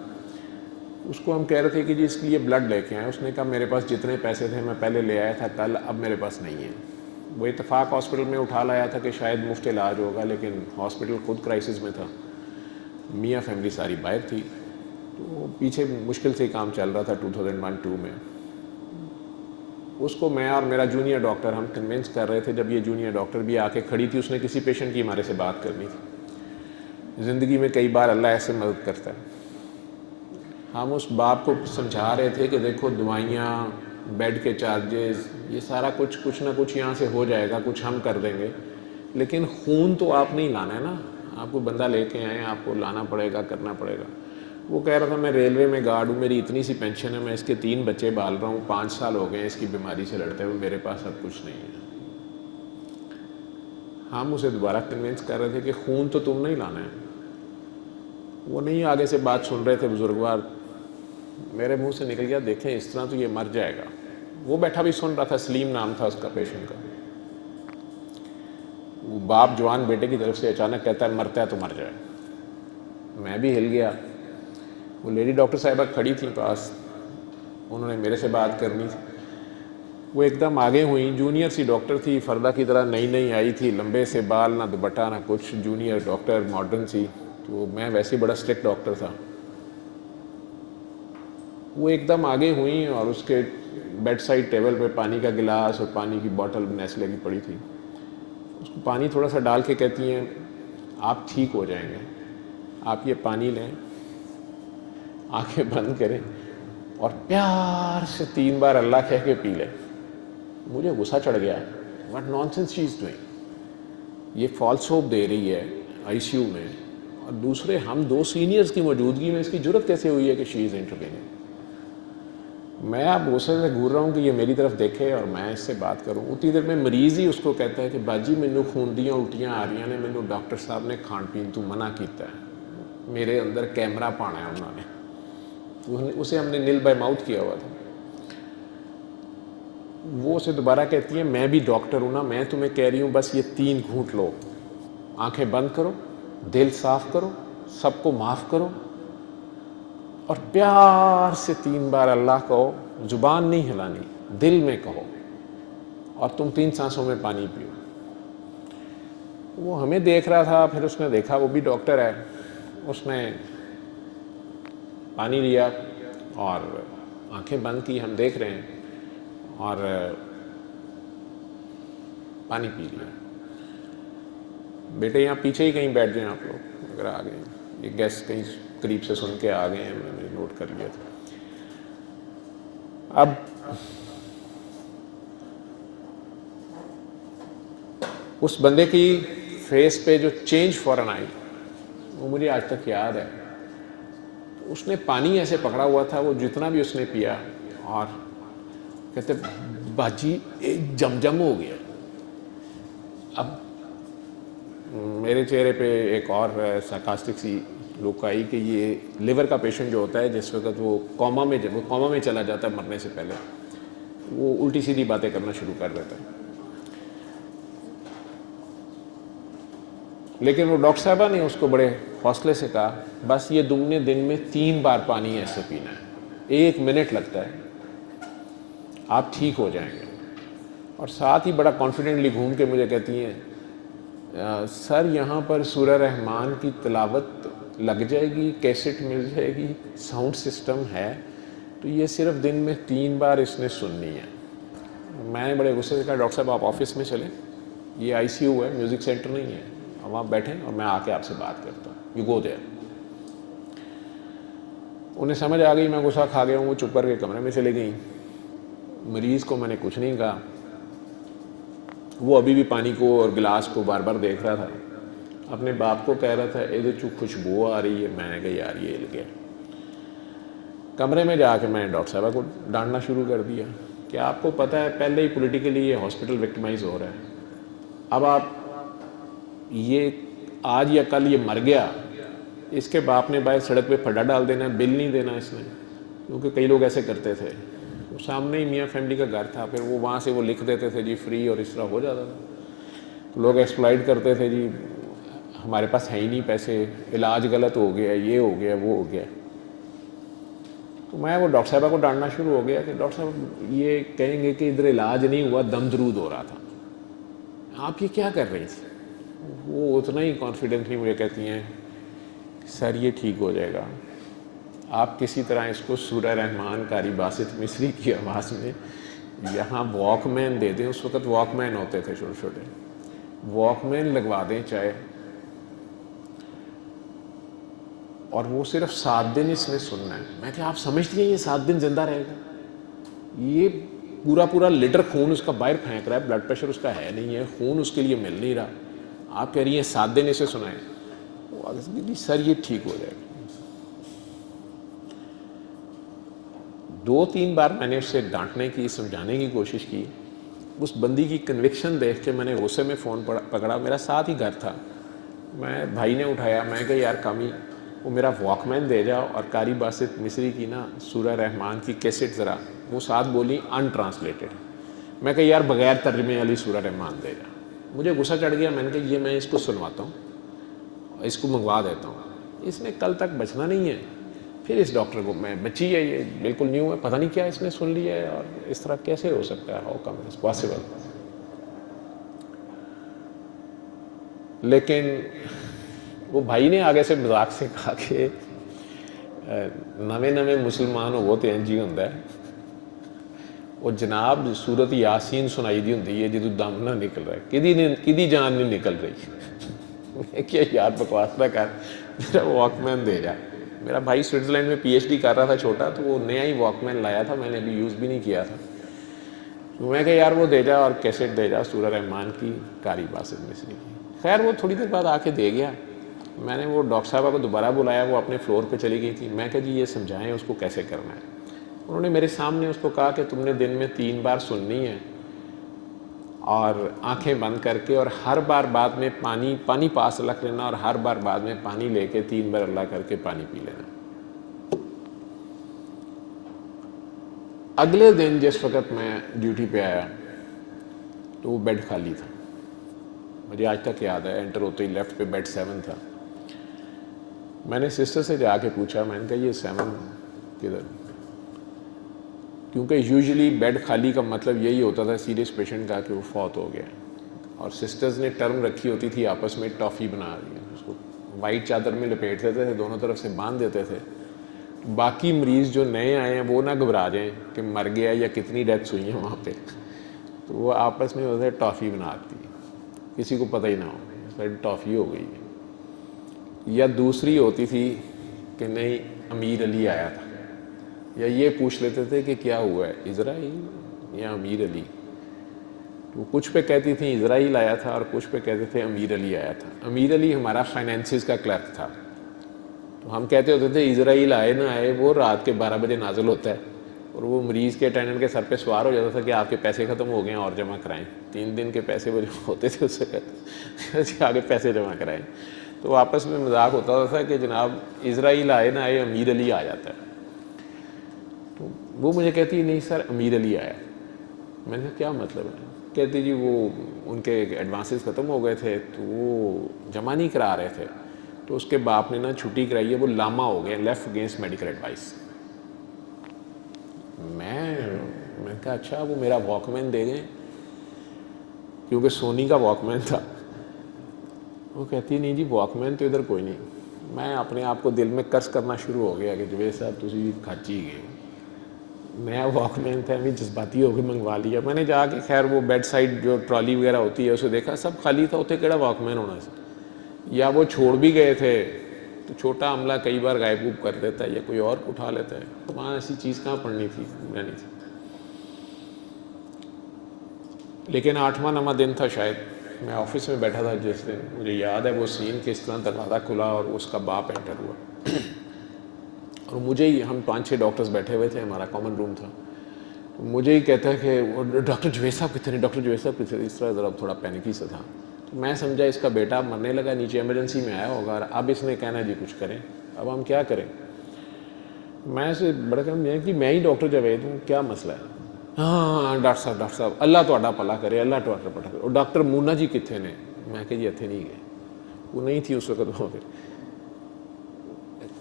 اس کو ہم کہہ رہے تھے کہ جی اس کے لیے بلڈ لے کے آئیں. اس نے کہا میرے پاس جتنے پیسے تھے میں پہلے لے آیا تھا کل, اب میرے پاس نہیں ہے. وہ اتفاق ہاسپٹل میں اٹھا لایا تھا کہ شاید مفت علاج ہوگا, لیکن ہاسپٹل خود کرائسس میں تھا, میاں فیملی ساری باہر تھی, تو پیچھے مشکل سے کام چل رہا تھا 2001-2 میں. اس کو میں اور میرا جونیئر ڈاکٹر ہم کنونس کر رہے تھے. جب یہ جونیئر ڈاکٹر بھی آ کے کھڑی تھی, اس نے کسی پیشنٹ کی ہمارے سے بات کرنی تھی. زندگی میں کئی بار اللہ ایسے مدد کرتا ہے. ہم اس باپ کو سمجھا رہے تھے کہ دیکھو دوائیاں, بیڈ کے چارجز, یہ سارا کچھ نہ کچھ یہاں سے ہو جائے گا, کچھ ہم کر دیں گے, لیکن خون تو آپ نہیں لانا ہے نا, آپ کو بندہ لے کے آئیں, آپ کو لانا پڑے گا, کرنا پڑے گا. وہ کہہ رہا تھا میں ریلوے میں گارڈ ہوں, میری اتنی سی پینشن ہے, میں اس کے 3 بچے پال رہا ہوں, 5 سال ہو گئے ہیں اس کی بیماری سے لڑتے ہوئے, میرے پاس اب کچھ نہیں ہے. ہم اسے دوبارہ کنونس کر رہے تھے کہ خون تو تم نہیں لانا ہے. وہ نہیں آگے سے بات سن رہے تھے بزرگوار. میرے منہ سے نکل گیا دیکھیں اس طرح تو یہ مر جائے گا. وہ بیٹھا بھی سن رہا تھا, سلیم نام تھا اس کا پیشنٹ کا. وہ باپ جوان بیٹے کی طرف سے اچانک کہتا ہے مرتا ہے تو مر جائے. میں بھی ہل گیا. وہ لیڈی ڈاکٹر صاحبہ کھڑی تھیں پاس, انہوں نے میرے سے بات کرنی تھی. وہ ایک دم آگے ہوئیں, جونیئر سی ڈاکٹر تھی, فردہ کی طرح نئی آئی تھی, لمبے سے بال, نہ دوپٹہ نہ کچھ, جونیئر ڈاکٹر, ماڈرن سی. تو میں ویسے بڑا اسٹرکٹ ڈاکٹر تھا. وہ ایک دم آگے ہوئیں اور اس کے بیڈ سائڈ ٹیبل پہ پانی کا گلاس اور پانی کی بوٹل نیسلے کی پڑی تھی. اس کو پانی تھوڑا سا ڈال کے کہتی ہیں آپ ٹھیک ہو جائیں گے, آپ یہ پانی لیں, آنکھیں بند کریں اور پیار سے 3 بار اللہ کہہ کے پی لیں. مجھے غصہ چڑھ گیا, what naan sense she is doing. یہ فالس ہوپ دے رہی ہے آئی سی یو میں, اور دوسرے ہم 2 سینئرز کی موجودگی میں اس کی جرت کیسے ہوئی ہے کہ شی از انٹرویننگ. میں اب غصے سے گھور رہا ہوں کہ یہ میری طرف دیکھے اور میں اس سے بات کروں. اتنی دیر میں مریض ہی اس کو کہتا ہے کہ باجی مینوں خون دیاں الٹیاں آ رہی نے, مینوں ڈاکٹر صاحب نے کھان پین تو منع کیتا ہے, میرے اندر کیمرہ پانا ہے انہوں نے. اسے ہم نے نیل بائی ماؤتھ کیا ہوا تھا. وہ اسے دوبارہ کہتی ہیں میں بھی ڈاکٹر ہوں نا, میں تمہیں کہہ رہی ہوں بس یہ 3 گھونٹ لو, آنکھیں بند کرو, دل صاف کرو, سب کو معاف کرو اور پیار سے 3 بار اللہ کہو. زبان نہیں ہلانی, دل میں کہو, اور تم 3 سانسوں میں پانی پیو. وہ ہمیں دیکھ رہا تھا، پھر اس نے دیکھا وہ بھی ڈاکٹر ہے، اس نے پانی لیا اور آنکھیں بند کی، ہم دیکھ رہے ہیں، اور پانی پی لیا. بیٹے یہاں پیچھے ہی کہیں بیٹھ جائیں آپ لوگ اگر آ گئے. یہ گیس کہیں قریب سے سن کے آ گئے ہیں، میں نے نوٹ کر لیا تھا. اب اس بندے کی فیس پہ جو چینج فوراً آئی وہ مجھے آج تک یاد ہے. اس نے پانی ایسے پکڑا ہوا تھا، وہ جتنا بھی اس نے پیا، اور کہتے باجی ایک جم ہو گیا. اب میرے چہرے پہ ایک اور سارکاسٹک سی لک آئی کہ یہ لیور کا پیشنٹ جو ہوتا ہے جس وقت وہ کوما میں چلا جاتا ہے مرنے سے پہلے، وہ الٹی سیدھی باتیں کرنا شروع کر دیتا ہے. لیکن وہ ڈاکٹر صاحبہ نے اس کو بڑے حوصلے سے کہا بس یہ تم نے دن میں 3 بار پانی ایسے پینا ہے، 1 منٹ لگتا ہے، آپ ٹھیک ہو جائیں گے. اور ساتھ ہی بڑا کانفیڈنٹلی گھوم کے مجھے کہتی ہیں سر یہاں پر سورہ رحمان کی تلاوت لگ جائے گی، کیسٹ مل جائے گی، ساؤنڈ سسٹم ہے، تو یہ صرف دن میں 3 بار اس نے سننی ہے. میں نے بڑے غصے سے کہا ڈاکٹر صاحب آپ آفس میں چلیں، یہ آئی سی یو ہے، میوزک سینٹر نہیں ہے، اب آپ بیٹھیں اور میں آ کے آپ سے بات کرتا ہوں، یو گو دیئر. انہیں سمجھ آ گئی میں غصہ کھا گیا ہوں، وہ چپ کر کے کمرے میں چلے گئیں. مریض کو میں نے کچھ نہیں کہا، وہ ابھی بھی پانی کو اور گلاس کو بار بار دیکھ رہا تھا. اپنے باپ کو کہہ رہا تھا ادھر چو خوشبو آ رہی ہے. میں نے کہا یار یہ ہل گیا. کمرے میں جا کے میں نے ڈاکٹر صاحبہ کو ڈانٹنا شروع کر دیا کہ آپ کو پتہ ہے پہلے ہی پولیٹیکلی یہ ہاسپٹل وکٹمائز ہو رہا ہے، اب آپ یہ آج یا کل یہ مر گیا، اس کے باپ نے باہر سڑک پہ پھڈا ڈال دینا، بل نہیں دینا اس نے، کیونکہ کئی لوگ ایسے کرتے تھے. وہ سامنے ہی میاں فیملی کا گھر تھا، پھر وہ وہاں سے وہ لکھ دیتے تھے جی فری، اور اس طرح ہو جاتا تھا. لوگ ایکسپلائٹ کرتے تھے جی ہمارے پاس ہے ہی نہیں پیسے، علاج غلط ہو گیا، یہ ہو گیا، وہ ہو گیا. تو میں وہ ڈاکٹر صاحبہ کو ڈانٹنا شروع ہو گیا کہ ڈاکٹر صاحب یہ کہیں گے کہ ادھر علاج نہیں ہوا، دم درود ہو رہا تھا، آپ یہ کیا کر رہی تھی. وہ اتنا ہی کانفیڈنٹلی مجھے کہتی ہیں سر یہ ٹھیک ہو جائے گا، آپ کسی طرح اس کو سورہ رحمان قاری باسط مصری کی آواز میں یہاں واک مین دے دیں. اس وقت واک مین ہوتے تھے چھوٹے چھوٹے، واک مین لگوا دیں چاہے، اور وہ صرف 7 دن اس نے سننا ہے. میں کہ آپ سمجھتی ہیں یہ 7 دن زندہ رہے گا؟ یہ پورا لیٹر خون اس کا باہر پھینک رہا ہے، بلڈ پریشر اس کا ہے نہیں ہے، خون اس کے لیے مل نہیں رہا، آپ کہہ رہی ہیں 7 دن اسے سنائیں. سر یہ ٹھیک ہو جائے گا. 2-3 بار میں نے اسے ڈانٹنے کی، سمجھانے کی کوشش کی. اس بندی کی کنوکشن دیکھ کے میں نے غصے میں فون پکڑا، میرا ساتھ ہی گھر تھا، میں بھائی نے اٹھایا، میں کہا یار کامی وہ میرا واک مین دے جاؤ اور قاری باسط مصری کی نا سورہ رحمان کی کیسٹ ذرا. وہ ساتھ بولی ان ٹرانسلیٹڈ. میں کہا یار بغیر ترجمے والی سورہ رحمان دے جا. مجھے غصہ چڑھ گیا، میں نے کہا یہ میں اس کو سنواتا ہوں، اس کو منگوا دیتا ہوں. اس نے کل تک بچنا نہیں ہے. پھر اس ڈاکٹر کو میں بچی ہے، یہ بالکل نیو ہے، پتہ نہیں کیا اس نے سن لیا ہے، اور اس طرح کیسے ہو سکتا ہے، ہاؤ کم از پاسبل. لیکن وہ بھائی نے آگے سے مذاق سے کہا کہ نویں مسلمان ہو تو انج ہی ہوندا ہے، وہ جناب سورت یاسین سنائی دی ہوندی ہے جدوں دم نہ نکل رہا ہے، کدی جان نہیں نکل رہی. میں کیا یار بکواس نہ کر، میرا واک مین دے جا. میرا بھائی سوئٹزرلینڈ میں پی ایچ ڈی کر رہا تھا چھوٹا، تو وہ نیا ہی واک مین لایا تھا، میں نے ابھی یوز بھی نہیں کیا تھا. تو میں کہا یار وہ دے جا اور کیسٹ دے جا سورہ رحمان کی قاری باسط مصری کی. خیر وہ تھوڑی دیر بعد آ کے دے گیا. میں نے وہ ڈاکٹر صاحبہ کو دوبارہ بلایا، وہ اپنے فلور پہ چلی گئی تھی. میں کہا جی یہ سمجھائیں اس کو کیسے کرنا ہے. انہوں نے میرے سامنے اس کو کہا کہ تم نے دن میں 3 بار سننی ہے، اور آنکھیں بند کر کے، اور ہر بار بعد میں پانی پاس رکھ لینا، اور ہر بار بعد میں پانی لے کے 3 بار اللہ کر کے پانی پی لینا. اگلے دن جس وقت میں ڈیوٹی پہ آیا تو وہ بیڈ خالی تھا. مجھے آج تک یاد ہے، انٹر ہوتے ہی لیفٹ پہ بیڈ 7 تھا. میں نے سسٹر سے جا کے پوچھا، میں نے کہا یہ 7 کدھر؟ کیونکہ یوزلی بیڈ خالی کا مطلب یہی ہوتا تھا سیریس پیشنٹ کا کہ وہ فوت ہو گیا. اور سسٹرز نے ٹرم رکھی ہوتی تھی آپس میں ٹافی بنا دی، اس کو وائٹ چادر میں لپیٹ دیتے تھے، دونوں طرف سے باندھ دیتے تھے، باقی مریض جو نئے آئے ہیں وہ نہ گھبرا جائیں کہ مر گیا یا کتنی ڈیتھس ہوئی ہیں وہاں پہ، تو وہ آپس میں اسے ٹافی بناتی، کسی کو پتہ ہی نہ ہو ٹافی ہو گئی ہے۔ یا دوسری ہوتی تھی کہ نہیں امیر علی آیا تھا، یا یہ پوچھ لیتے تھے کہ کیا ہوا ہے، اسرائیل یا امیر علی، تو کچھ پہ کہتی تھیں اسرائیل آیا تھا اور کچھ پہ کہتے تھے امیر علی آیا تھا۔ امیر علی ہمارا فائنینسز کا کلرک تھا، تو ہم کہتے ہوتے تھے اسرائیل آئے نہ آئے وہ رات کے 12 بجے نازل ہوتا ہے، اور وہ مریض کے اٹینڈنٹ کے سر پہ سوار ہو جاتا تھا کہ آپ کے پیسے ختم ہو گئے ہیں اور جمع کرائیں، 3 دن کے پیسے وہ ہوتے تھے اس سے کہتے آگے پیسے جمع کرائیں، تو آپس میں مذاق ہوتا تھا کہ جناب اسرائیل آئے نہ آئے امیر علی آ جاتا ہے۔ تو وہ مجھے کہتی نہیں سر امیر علی آیا، میں نے کہا کیا مطلب ہے؟ کہتی جی وہ ان کے ایڈوانسز ختم ہو گئے تھے تو وہ جمع نہیں کرا رہے تھے، تو اس کے باپ نے نا چھٹی کرائی ہے، وہ لاما ہو گئے، لیفٹ اگینسٹ میڈیکل ایڈوائس۔ میں نے کہا اچھا وہ میرا واک مین دے گئے، کیونکہ سونی کا واک مین تھا۔ وہ کہتی نہیں جی واک مین تو ادھر کوئی نہیں۔ میں اپنے آپ کو دل میں قرض کرنا شروع ہو گیا کہ جوید صاحب تسی کھچ ہی گئے، نیا واک مین تھا، میں جذباتی ہو کے منگوا لیا۔ میں نے جا کے خیر وہ بیڈ سائڈ جو ٹرالی وغیرہ ہوتی ہے اسے دیکھا، سب خالی تھا، اتنے کیڑا واک مین ہونا سی، یا وہ چھوڑ بھی گئے تھے تو چھوٹا عملہ کئی بار غائب غوب کر دیتا ہے یا کوئی اور اٹھا لیتا ہے، وہاں ایسی چیز کہاں پڑنی تھی، رہنی تھی۔ لیکن 8واں 9واں دن تھا شاید، میں آفس میں بیٹھا تھا جس دن، مجھے یاد ہے وہ سین کس طرح دروازہ کھلا اور اس کا باپ انٹر ہوا، اور مجھے ہی، ہم 5-6 ڈاکٹرز بیٹھے ہوئے تھے، ہمارا کامن روم تھا، مجھے ہی کہتا ہے کہ وہ ڈاکٹر جوید صاحب کتنے، ڈاکٹر جوید صاحب کتنے، اس طرح ذرا تھوڑا پینکی سا تھا۔ تو میں سمجھا اس کا بیٹا مرنے لگا، نیچے ایمرجنسی میں آیا ہوگا، اب اس نے کہنا جی کچھ کریں، اب ہم کیا کریں۔ میں سے بڑا کہا کہ میں ہی ڈاکٹر جاوید ہوں، کیا مسئلہ ہے؟ ہاں ڈاکٹر صاحب اللہ تہاڈا بھلا کرے، اللہ تہاڈا بھلا کرے، اور ڈاکٹر مونا جی کتنے نے؟ میں کہ جی اتنے نہیں گئے، وہ نہیں تھی اس وقت وہاں پہ۔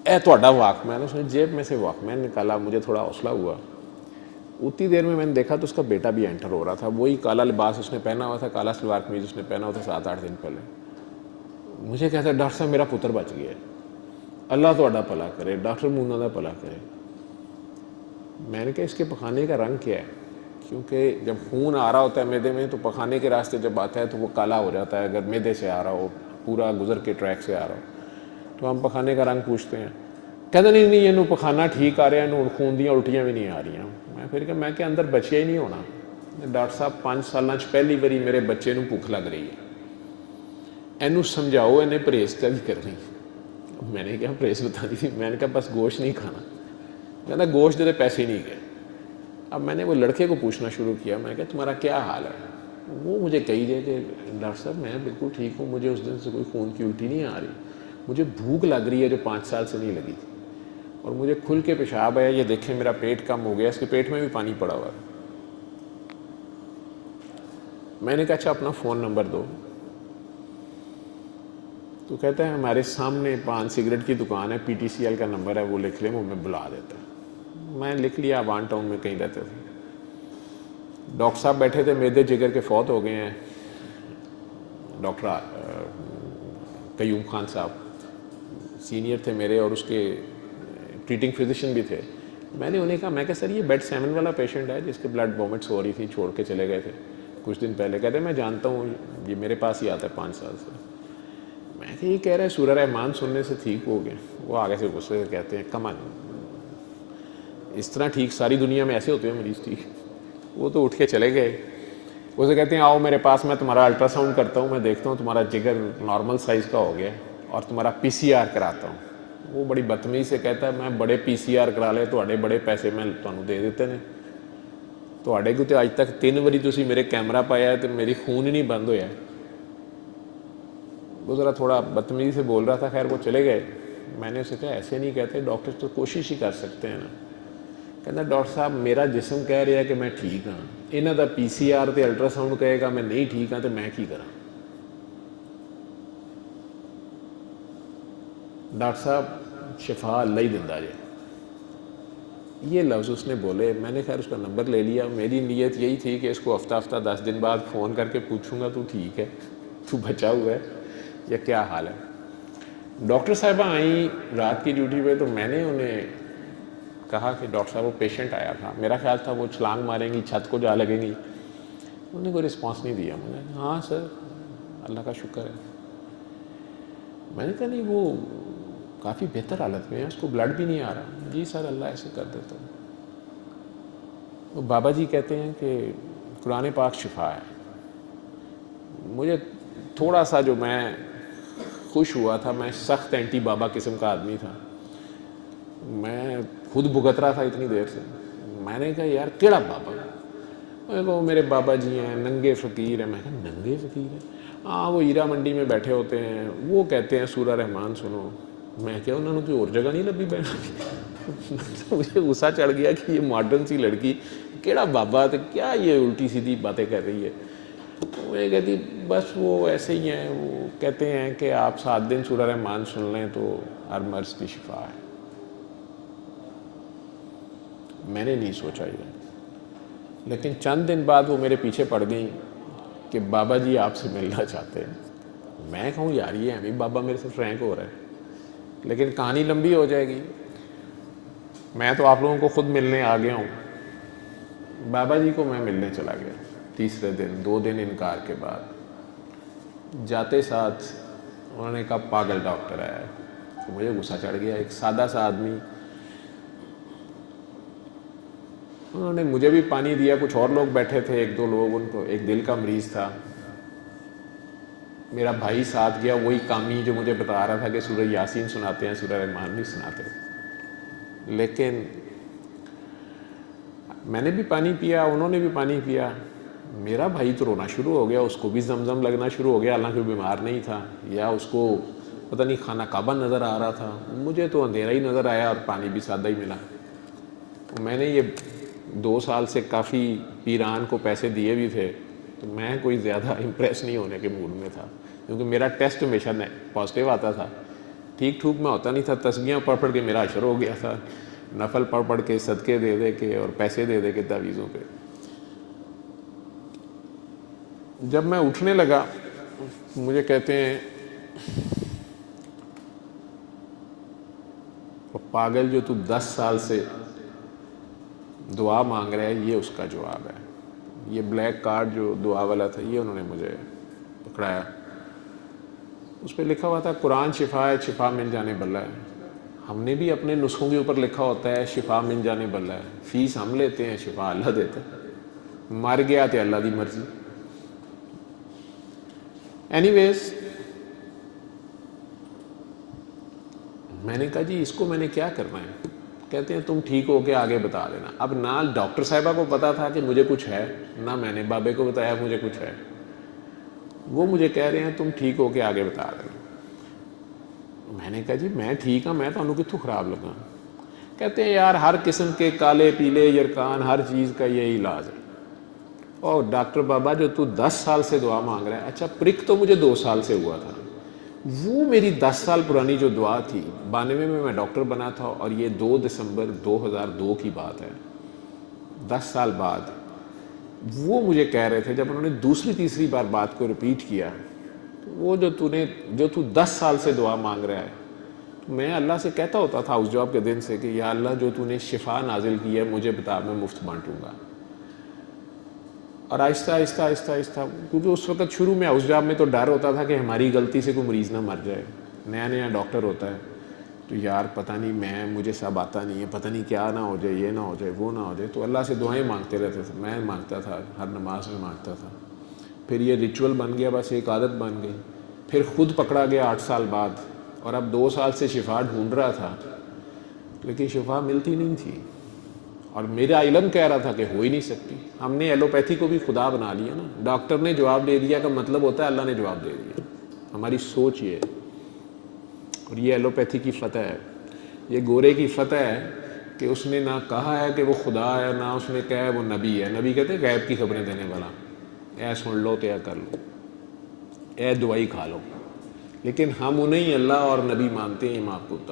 اے تہاڈا واک مین، اس نے جیب میں سے واک مین نکالا، مجھے تھوڑا حوصلہ ہوا۔ اتنی دیر میں نے دیکھا تو اس کا بیٹا بھی انٹر ہو رہا تھا، وہی کالا لباس اس نے پہنا ہوا تھا، کالا سلوار قمیض اس نے پہنا ہوا تھا 7-8 دن پہلے۔ مجھے کہتا ہے ڈاکٹر صاحب میرا پتر بچ گیا ہے، اللہ تہاڈا بھلا کرے، ڈاکٹر مونا دا بھلا کرے۔ میں نے کہا اس کے پخانے کا رنگ کیا ہے؟ کیونکہ جب خون آ رہا ہوتا ہے معدے میں تو پخانے کے راستے جب آتا ہے تو وہ کالا ہو جاتا ہے، اگر معدے سے آ رہا ہو، پورا گزر کے ٹریک سے آ رہا ہو تو ہم پخانے کا رنگ پوچھتے ہیں۔ کہتا نہیں یہ پخانا ٹھیک آ رہا ہے، خون دیاں الٹیاں بھی نہیں آ رہی ہیں۔ میں پھر کہ میں کہ اندر بچیا ہی نہیں ہونا۔ ڈاکٹر صاحب 5 سالاں پہلی باری میرے بچے نوں بھوک لگ رہی ہے، اینوں سمجھاؤ انہیں پرہیز کا بھی کرنی۔ میں نے کہا پرہیز بتا دی تھی، میں نے کہا بس گوشت نہیں کھانا، کہتا گوشت دے پیسے نہیں گئے۔ اب میں نے وہ لڑکے کو پوچھنا شروع کیا، میں کہا تمہارا کیا حال ہے؟ وہ مجھے کہی جائے کہ ڈاکٹر صاحب میں بالکل ٹھیک ہوں، مجھے اس دن سے کوئی خون کی الٹی نہیں آ رہی، مجھے بھوک لگ رہی ہے جو 5 سال سے نہیں لگی تھی، اور مجھے کھل کے پیشاب آیا، یہ دیکھیں میرا پیٹ کم ہو گیا، اس کے پیٹ میں بھی پانی پڑا ہوا ہے۔ میں نے کہا اچھا اپنا فون نمبر دو۔ تو کہتا ہے ہمارے سامنے پان سگریٹ کی دکان ہے، PTCL کا نمبر ہے، وہ لکھ لیں، وہ میں بلا دیتا ہے۔ میں لکھ لیا، وان ٹاؤن میں کہیں رہتے تھے۔ ڈاکٹر صاحب بیٹھے تھے، میدے جگر کے فوت ہو گئے ہیں، ڈاکٹر قیوم خان صاحب سینئر تھے میرے اور اس کے ٹریٹنگ فزیشین بھی تھے۔ میں نے انہیں کہا، میں کہ سر یہ بیڈ 7 والا پیشنٹ ہے جس کے بلڈ وومٹس ہو رہی تھی، چھوڑ کے چلے گئے تھے کچھ دن پہلے۔ کہتے ہیں میں جانتا ہوں، یہ میرے پاس ہی آتا ہے 5 سال سے۔ میں کہ یہ کہہ رہے سورہ رحمان سننے سے ٹھیک ہو گئے۔ وہ آگے سے غصے سے کہتے ہیں کم آن، اس طرح ٹھیک ساری دنیا میں ایسے ہوتے ہیں مریض ٹھیک؟ وہ تو اٹھ کے چلے گئے۔ اسے کہتے ہیں آؤ میرے پاس، میں تمہارا الٹرا ساؤنڈ کرتا ہوں، میں دیکھتا ہوں تمہارا جگر نارمل سائز کا ہو گیا اور تمہارا PCR کراتا ہوں۔ وہ بڑی بدتمیزی سے کہتا ہے میں بڑے PCR کرا لے، تواڈے بڑے پیسے میں تمہیں دے دیتے ہیں، تواڈے کو تو اج تک 3 باری تسی میرے کیمرہ پایا ہے تو میری خون ہی نہیں بند ہویا۔ وہ ذرا تھوڑا بدتمیزی سے بول رہا تھا، خیر وہ چلے گئے۔ میں نے اسے کہا ایسے نہیں کہتے، ڈاکٹر تو کوشش ہی کر سکتے ہیں نا۔ کہتا ڈاکٹر صاحب میرا جسم کہہ رہا ہے کہ میں ٹھیک ہاں، انہاں دا PCR تے الٹرا ساؤنڈ کہے گا میں نہیں ٹھیک ہاں تو میں کی کراں؟ ڈاکٹر صاحب شفا اللہ ہی دیندا جے، یہ لفظ اس نے بولے. میں نے خیر اس کا نمبر لے لیا. میری نیت یہی تھی کہ اس کو ہفتہ 10 دن بعد فون کر کے پوچھوں گا تو ٹھیک ہے, تو بچا ہوا ہے یا کیا حال ہے. ڈاکٹر صاحبہ آئیں رات کی ڈیوٹی پہ, تو میں نے انہیں کہا کہ ڈاکٹر صاحب وہ پیشنٹ آیا تھا, میرا خیال تھا وہ چھلانگ ماریں گی, چھت کو جا لگیں گی. انہوں نے کوئی رسپانس نہیں دیا. مجھے ہاں سر اللہ کا شکر ہے. میں نے کہا نہیں وہ کافی بہتر حالت میں ہے, اس کو بلڈ بھی نہیں آ رہا. جی سر اللہ ایسے کر دیتا ہوں. وہ بابا جی کہتے ہیں کہ قرآن پاک شفا ہے. مجھے تھوڑا سا جو میں خوش ہوا تھا, میں سخت اینٹی بابا قسم کا آدمی تھا, میں خود بھگت رہا تھا اتنی دیر سے. میں نے کہا یار کیڑا بابا؟ میں کہا میرے بابا جی ہیں ننگے فقیر ہیں. میں کہا ننگے فقیر ہیں؟ ہاں وہ ہیرا منڈی میں بیٹھے ہوتے ہیں, وہ کہتے ہیں سورہ رحمان سنو. میں کیا انہوں نے کوئی اور جگہ نہیں لبھی بیٹھنے. مجھے غصہ چڑھ گیا کہ یہ ماڈرن سی لڑکی کیڑا بابا, تو کیا یہ الٹی سیدھی باتیں کر رہی ہے. میں کہتی بس وہ ایسے ہی ہیں, وہ کہتے ہیں کہ آپ 7 دن سورہ رحمان سن لیں تو ہر مرض کی شفا ہے. میں نے نہیں سوچا یہ, لیکن چند دن بعد وہ میرے پیچھے پڑ گئیں کہ بابا جی آپ سے ملنا چاہتے ہیں. میں کہوں یار یہ ابھی بابا میرے سے فرینک ہو رہا ہے, لیکن کہانی لمبی ہو جائے گی. میں تو آپ لوگوں کو خود ملنے آ گیا ہوں. بابا جی کو میں ملنے چلا گیا تیسرے دن, 2 دن انکار کے بعد. جاتے ساتھ انہوں نے کہا پاگل ڈاکٹر ہے. تو مجھے غصہ چڑھ گیا, ایک سادہ سا آدمی. انہوں نے مجھے بھی پانی دیا, کچھ اور لوگ بیٹھے تھے 1-2 لوگ, ان کو ایک دل کا مریض تھا. میرا بھائی ساتھ گیا, وہی کامی جو مجھے بتا رہا تھا کہ سورہ یاسین سناتے ہیں, سورہ رحمان نہیں سناتے. لیکن میں نے بھی پانی پیا, انہوں نے بھی پانی پیا. میرا بھائی تو رونا شروع ہو گیا, اس کو بھی زمزم لگنا شروع ہو گیا, حالانکہ بیمار نہیں تھا, یا اس کو پتہ نہیں خانہ کعبہ نظر آ رہا تھا. مجھے تو اندھیرا ہی نظر آیا اور پانی بھی سادہ ہی ملا. میں نے یہ 2 سال سے کافی پیران کو پیسے دیے بھی تھے, تو میں کوئی زیادہ امپریس نہیں ہونے کے موڈ میں تھا, کیونکہ میرا ٹیسٹ ہمیشہ پازیٹیو آتا تھا. ٹھیک ٹھوک میں ہوتا نہیں تھا. تسبیحاں پڑھ کے میرا اشر ہو گیا تھا, نفل پڑھ کے صدقے دے کے اور پیسے دے کے تعویذوں پہ. جب میں اٹھنے لگا مجھے کہتے ہیں پاگل جو تو 10 سال سے دعا مانگ رہا ہے یہ اس کا جواب ہے. یہ بلیک کارڈ جو دعا والا تھا یہ انہوں نے مجھے پکڑایا, اس پہ لکھا ہوا تھا قرآن شفا ہے, شفا مل جانے بلا ہے. ہم نے بھی اپنے نسخوں کے اوپر لکھا ہوتا ہے شفا مل جانے بلا ہے. فیس ہم لیتے ہیں, شفا اللہ دیتا ہے. مر گیا تو اللہ دی مرضی. اینی ویز میں نے کہا جی اس کو میں نے کیا کرنا ہے. کہتے ہیں تم ٹھیک ہو کے آگے بتا دینا. اب نہ ڈاکٹر صاحبہ کو پتا تھا کہ مجھے کچھ ہے, نہ میں نے بابے کو بتایا مجھے کچھ ہے. وہ مجھے کہہ رہے ہیں تم ٹھیک ہو کے آگے بتا دینا. میں نے کہا جی میں ٹھیک ہوں, میں تمہیں کتوں خراب لگا. کہتے ہیں یار ہر قسم کے کالے پیلے یرکان ہر چیز کا یہی علاج ہے. اور ڈاکٹر بابا جو تو 10 سال سے دعا مانگ رہا ہے, اچھا پرک تو مجھے 2 سال سے ہوا تھا. وہ میری 10 سال پرانی جو دعا تھی, 92 میں ڈاکٹر بنا تھا, اور یہ 2 دسمبر 2002 کی بات ہے, 10 سال بعد. وہ مجھے کہہ رہے تھے جب انہوں نے دوسری تیسری بار بات کو ریپیٹ کیا, وہ جو تو 10 سال سے دعا مانگ رہا ہے, میں اللہ سے کہتا ہوتا تھا اس جاب کے دن سے کہ یا اللہ جو تو نے شفا نازل کی ہے مجھے بتا, میں مفت بانٹوں گا. اور آہستہ آہستہ آہستہ آہستہ, کیونکہ اس وقت شروع میں اس جاب میں تو ڈر ہوتا تھا کہ ہماری غلطی سے کوئی مریض نہ مر جائے. نیا ڈاکٹر ہوتا ہے تو یار پتہ نہیں, مجھے سب آتا نہیں ہے, پتہ نہیں کیا نہ ہو جائے, یہ نہ ہو جائے, وہ نہ ہو جائے. تو اللہ سے دعائیں مانگتے رہتے تھے. میں مانگتا تھا, ہر نماز میں مانگتا تھا. پھر یہ ریچول بن گیا, بس ایک عادت بن گئی. پھر خود پکڑا گیا 8 سال بعد, اور اب 2 سال سے شفا ڈھونڈ رہا تھا, لیکن شفا ملتی نہیں تھی. اور میرا علم کہہ رہا تھا کہ ہو ہی نہیں سکتی. ہم نے ایلوپیتھی کو بھی خدا بنا لیا نا. ڈاکٹر نے جواب دے دیا کا مطلب ہوتا ہے اللہ نے جواب دے دیا. ہماری سوچ یہ ہے, اور یہ ایلوپیتھی کی فتح ہے. یہ گورے کی فتح ہے کہ اس نے نہ کہا ہے کہ وہ خدا ہے, نہ اس نے کہا ہے وہ نبی ہے. نبی کہتے ہیں غیب کی خبریں دینے والا, اے سن لو تو اے کر لو, اے دوائی کھا لو. لیکن ہم انہیں اللہ اور نبی مانتے ہیں, معبود.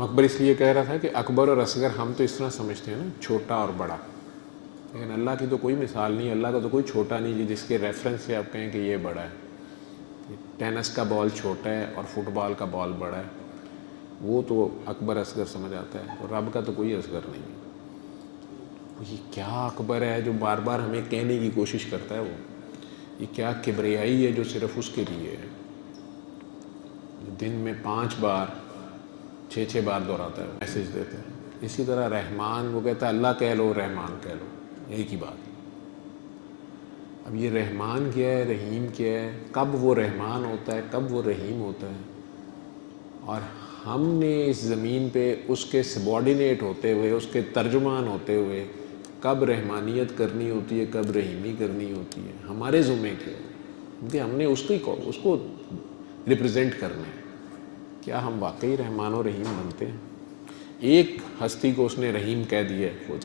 وہ اکبر اس لیے کہہ رہا تھا کہ اکبر اور اصغر ہم تو اس طرح سمجھتے ہیں نا، چھوٹا اور بڑا، لیکن اللہ کی تو کوئی مثال نہیں ہے، اللہ کا تو کوئی چھوٹا نہیں جی جس کے ریفرنس سے آپ کہیں کہ یہ بڑا ہے۔ ٹینس کا بال چھوٹا ہے اور فٹ بال کا بال بڑا ہے، وہ تو اکبر اصغر سمجھ آتا ہے، اور رب کا تو کوئی اصغر نہیں ہے۔ یہ کیا اکبر ہے جو بار بار ہمیں کہنے کی کوشش کرتا ہے، وہ یہ کیا کبریائی ہے جو صرف اس کے لیے ہے، دن میں 5 بار 6 بار دہراتا ہے، میسج دیتا ہے۔ اسی طرح رحمان، وہ کہتا ہے اللہ کہہ لو رحمان کہہ لو، ایک ہی بات۔ اب یہ رحمان کیا ہے، رحیم کیا ہے، کب وہ رحمان ہوتا ہے، کب وہ رحیم ہوتا ہے، اور ہم نے اس زمین پہ اس کے سبارڈینیٹ ہوتے ہوئے، اس کے ترجمان ہوتے ہوئے کب رحمانیت کرنی ہوتی ہے، کب رحیمی کرنی ہوتی ہے، ہمارے ذمے کیا ہے، کیونکہ ہم نے اس کو ریپرزینٹ کرنا ہے۔ کیا ہم واقعی رحمان و رحیم بنتے ہیں؟ ایک ہستی کو اس نے رحیم کہہ دیا ہے، خود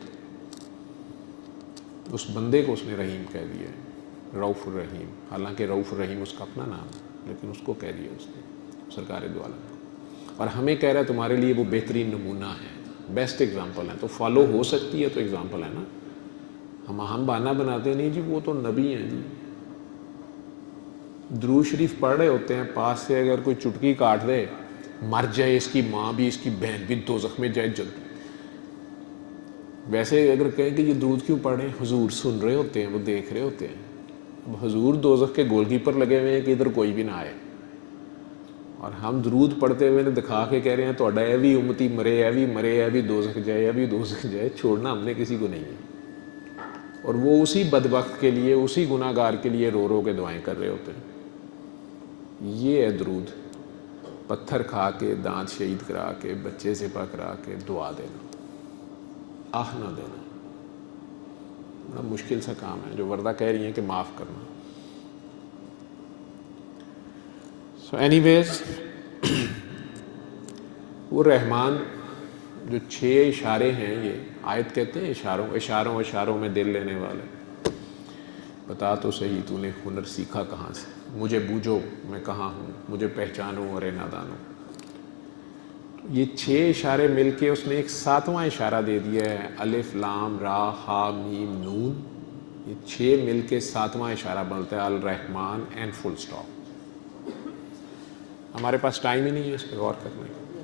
اس بندے کو اس نے رحیم کہہ دیا ہے، رؤوف الرحیم، حالانکہ رؤوف الرحیم اس کا اپنا نام ہے، لیکن اس کو کہہ دیا اس نے، سرکار دو عالم کو، اور ہمیں کہہ رہا ہے تمہارے لیے وہ بہترین نمونہ ہے، بیسٹ ایگزامپل ہے، تو فالو ہو سکتی ہے تو ایگزامپل ہے نا۔ ہم بہانہ بناتے نہیں جی وہ تو نبی ہیں جی، درود شریف پڑھ رہے ہوتے ہیں، پاس سے اگر کوئی چٹکی کاٹ دے، مر جائے اس کی ماں بھی، اس کی بہن بھی، دوزخ میں جائے جلدی۔ ویسے اگر کہیں کہ یہ درود کیوں پڑھ رہے ہیں، حضور سن رہے ہوتے ہیں، وہ دیکھ رہے ہوتے ہیں، اب حضور دوزخ کے گول کیپر لگے ہوئے ہیں کہ ادھر کوئی بھی نہ آئے، اور ہم درود پڑھتے ہوئے نے دکھا کے کہہ رہے ہیں تو اے بھی امتی مرے، اے بھی مرے، اے بھی دوزخ جائے، اے بھی دوزخ جائے۔ چھوڑنا ہم نے کسی کو نہیں ہے، اور وہ اسی بدبخت کے لیے، اسی گناہ گار کے لیے رو رو کے دعائیں کر رہے ہوتے ہیں۔ یہ ہے درود، پتھر کھا کے، دانت شہید کرا کے، بچے سے پکڑا کے دعا دینا، آہ نہ دینا، بڑا مشکل سا کام ہے جو وردہ کہہ رہی ہیں کہ معاف کرنا۔ سو اینی ویز، وہ رحمان جو 6 اشارے ہیں، یہ آیت کہتے ہیں اشاروں میں دل لینے والے، بتا تو صحیح تو نے ہنر سیکھا کہاں سے، مجھے بوجھو میں کہاں ہوں، مجھے پہچانو اور نادانو۔ یہ 6 اشارے مل کے اس نے ایک 7واں اشارہ دے دیا ہے، الف لام را ہا میم نون، یہ 6 مل کے 7واں اشارہ بنتا ہے الرحمن اینڈ فل اسٹاپ۔ ہمارے پاس ٹائم ہی نہیں ہے اس پہ غور کرنے کا،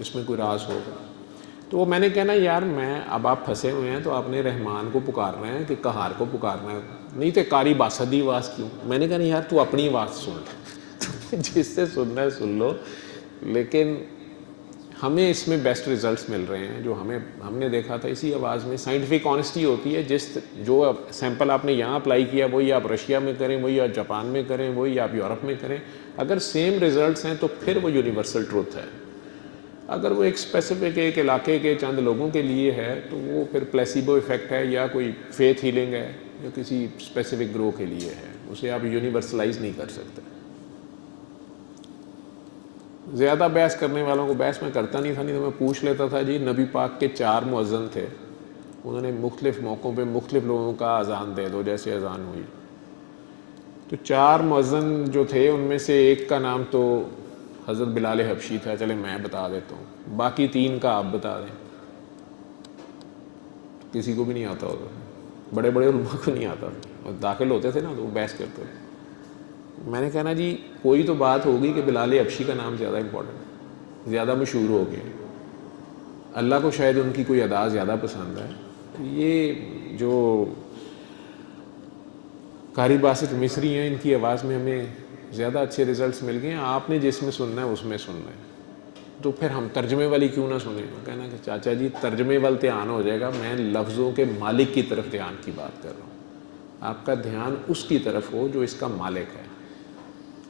اس میں کوئی راز ہوگا تو وہ میں نے کہنا یار اب آپ پھنسے ہوئے ہیں تو آپ نے رحمان کو پکارنا ہے کہ قہار کو پکارنا ہے، نہیں تو قاری باسدی آواز کیوں؟ میں نے کہا نہیں یار تو اپنی آواز سن، جس سے سننا ہے سن لو، لیکن ہمیں اس میں بیسٹ ریزلٹس مل رہے ہیں جو ہم نے دیکھا تھا اسی آواز میں۔ سائنٹیفک آنیسٹی ہوتی ہے، جو سیمپل آپ نے یہاں اپلائی کیا وہی آپ رشیا میں کریں، وہی آپ جاپان میں کریں، وہی آپ یورپ میں کریں، اگر سیم ریزلٹس ہیں تو پھر وہ یونیورسل ٹروتھ ہے۔ اگر وہ ایک اسپیسیفک ایک علاقے کے چند لوگوں کے لیے ہے تو وہ پھر پلیسیبو ایفیکٹ ہے، یا کوئی فیتھ ہیلنگ ہے، یا کسی اسپیسیفک گروہ کے لیے ہے، اسے آپ یونیورسلائز نہیں کر سکتے۔ زیادہ بحث کرنے والوں کو بحث میں کرتا نہیں تھا، نہیں تو میں پوچھ لیتا تھا جی نبی پاک کے 4 مؤذن تھے، انہوں نے مختلف موقعوں پہ مختلف لوگوں کا اذان دے دو، جیسے اذان ہوئی تو 4 مؤذن جو تھے ان میں سے ایک کا نام تو حضرت بلال حبشی تھا، چلے میں بتا دیتا ہوں، باقی 3 کا آپ بتا دیں، کسی کو بھی نہیں آتا ہوتا، بڑے بڑے علماء کو نہیں آتا، اور داخل ہوتے تھے نا تو وہ بحث کرتے تھے۔ میں نے کہنا جی کوئی تو بات ہوگی کہ بلال حبشی کا نام زیادہ امپورٹنٹ، زیادہ مشہور ہو گیا، اللہ کو شاید ان کی کوئی ادا زیادہ پسند ہے۔ یہ جو قاری باسط مصری ہیں، ان کی آواز میں ہمیں زیادہ اچھے ریزلٹس مل گئے ہیں، آپ نے جس میں سننا ہے اس میں سننا ہے، تو پھر ہم ترجمے والی کیوں نہ سنیں؟ کہنا کہ چاچا جی ترجمے وال دھیان ہو جائے گا، میں لفظوں کے مالک کی طرف دھیان کی بات کر رہا ہوں، آپ کا دھیان اس کی طرف ہو جو اس کا مالک ہے۔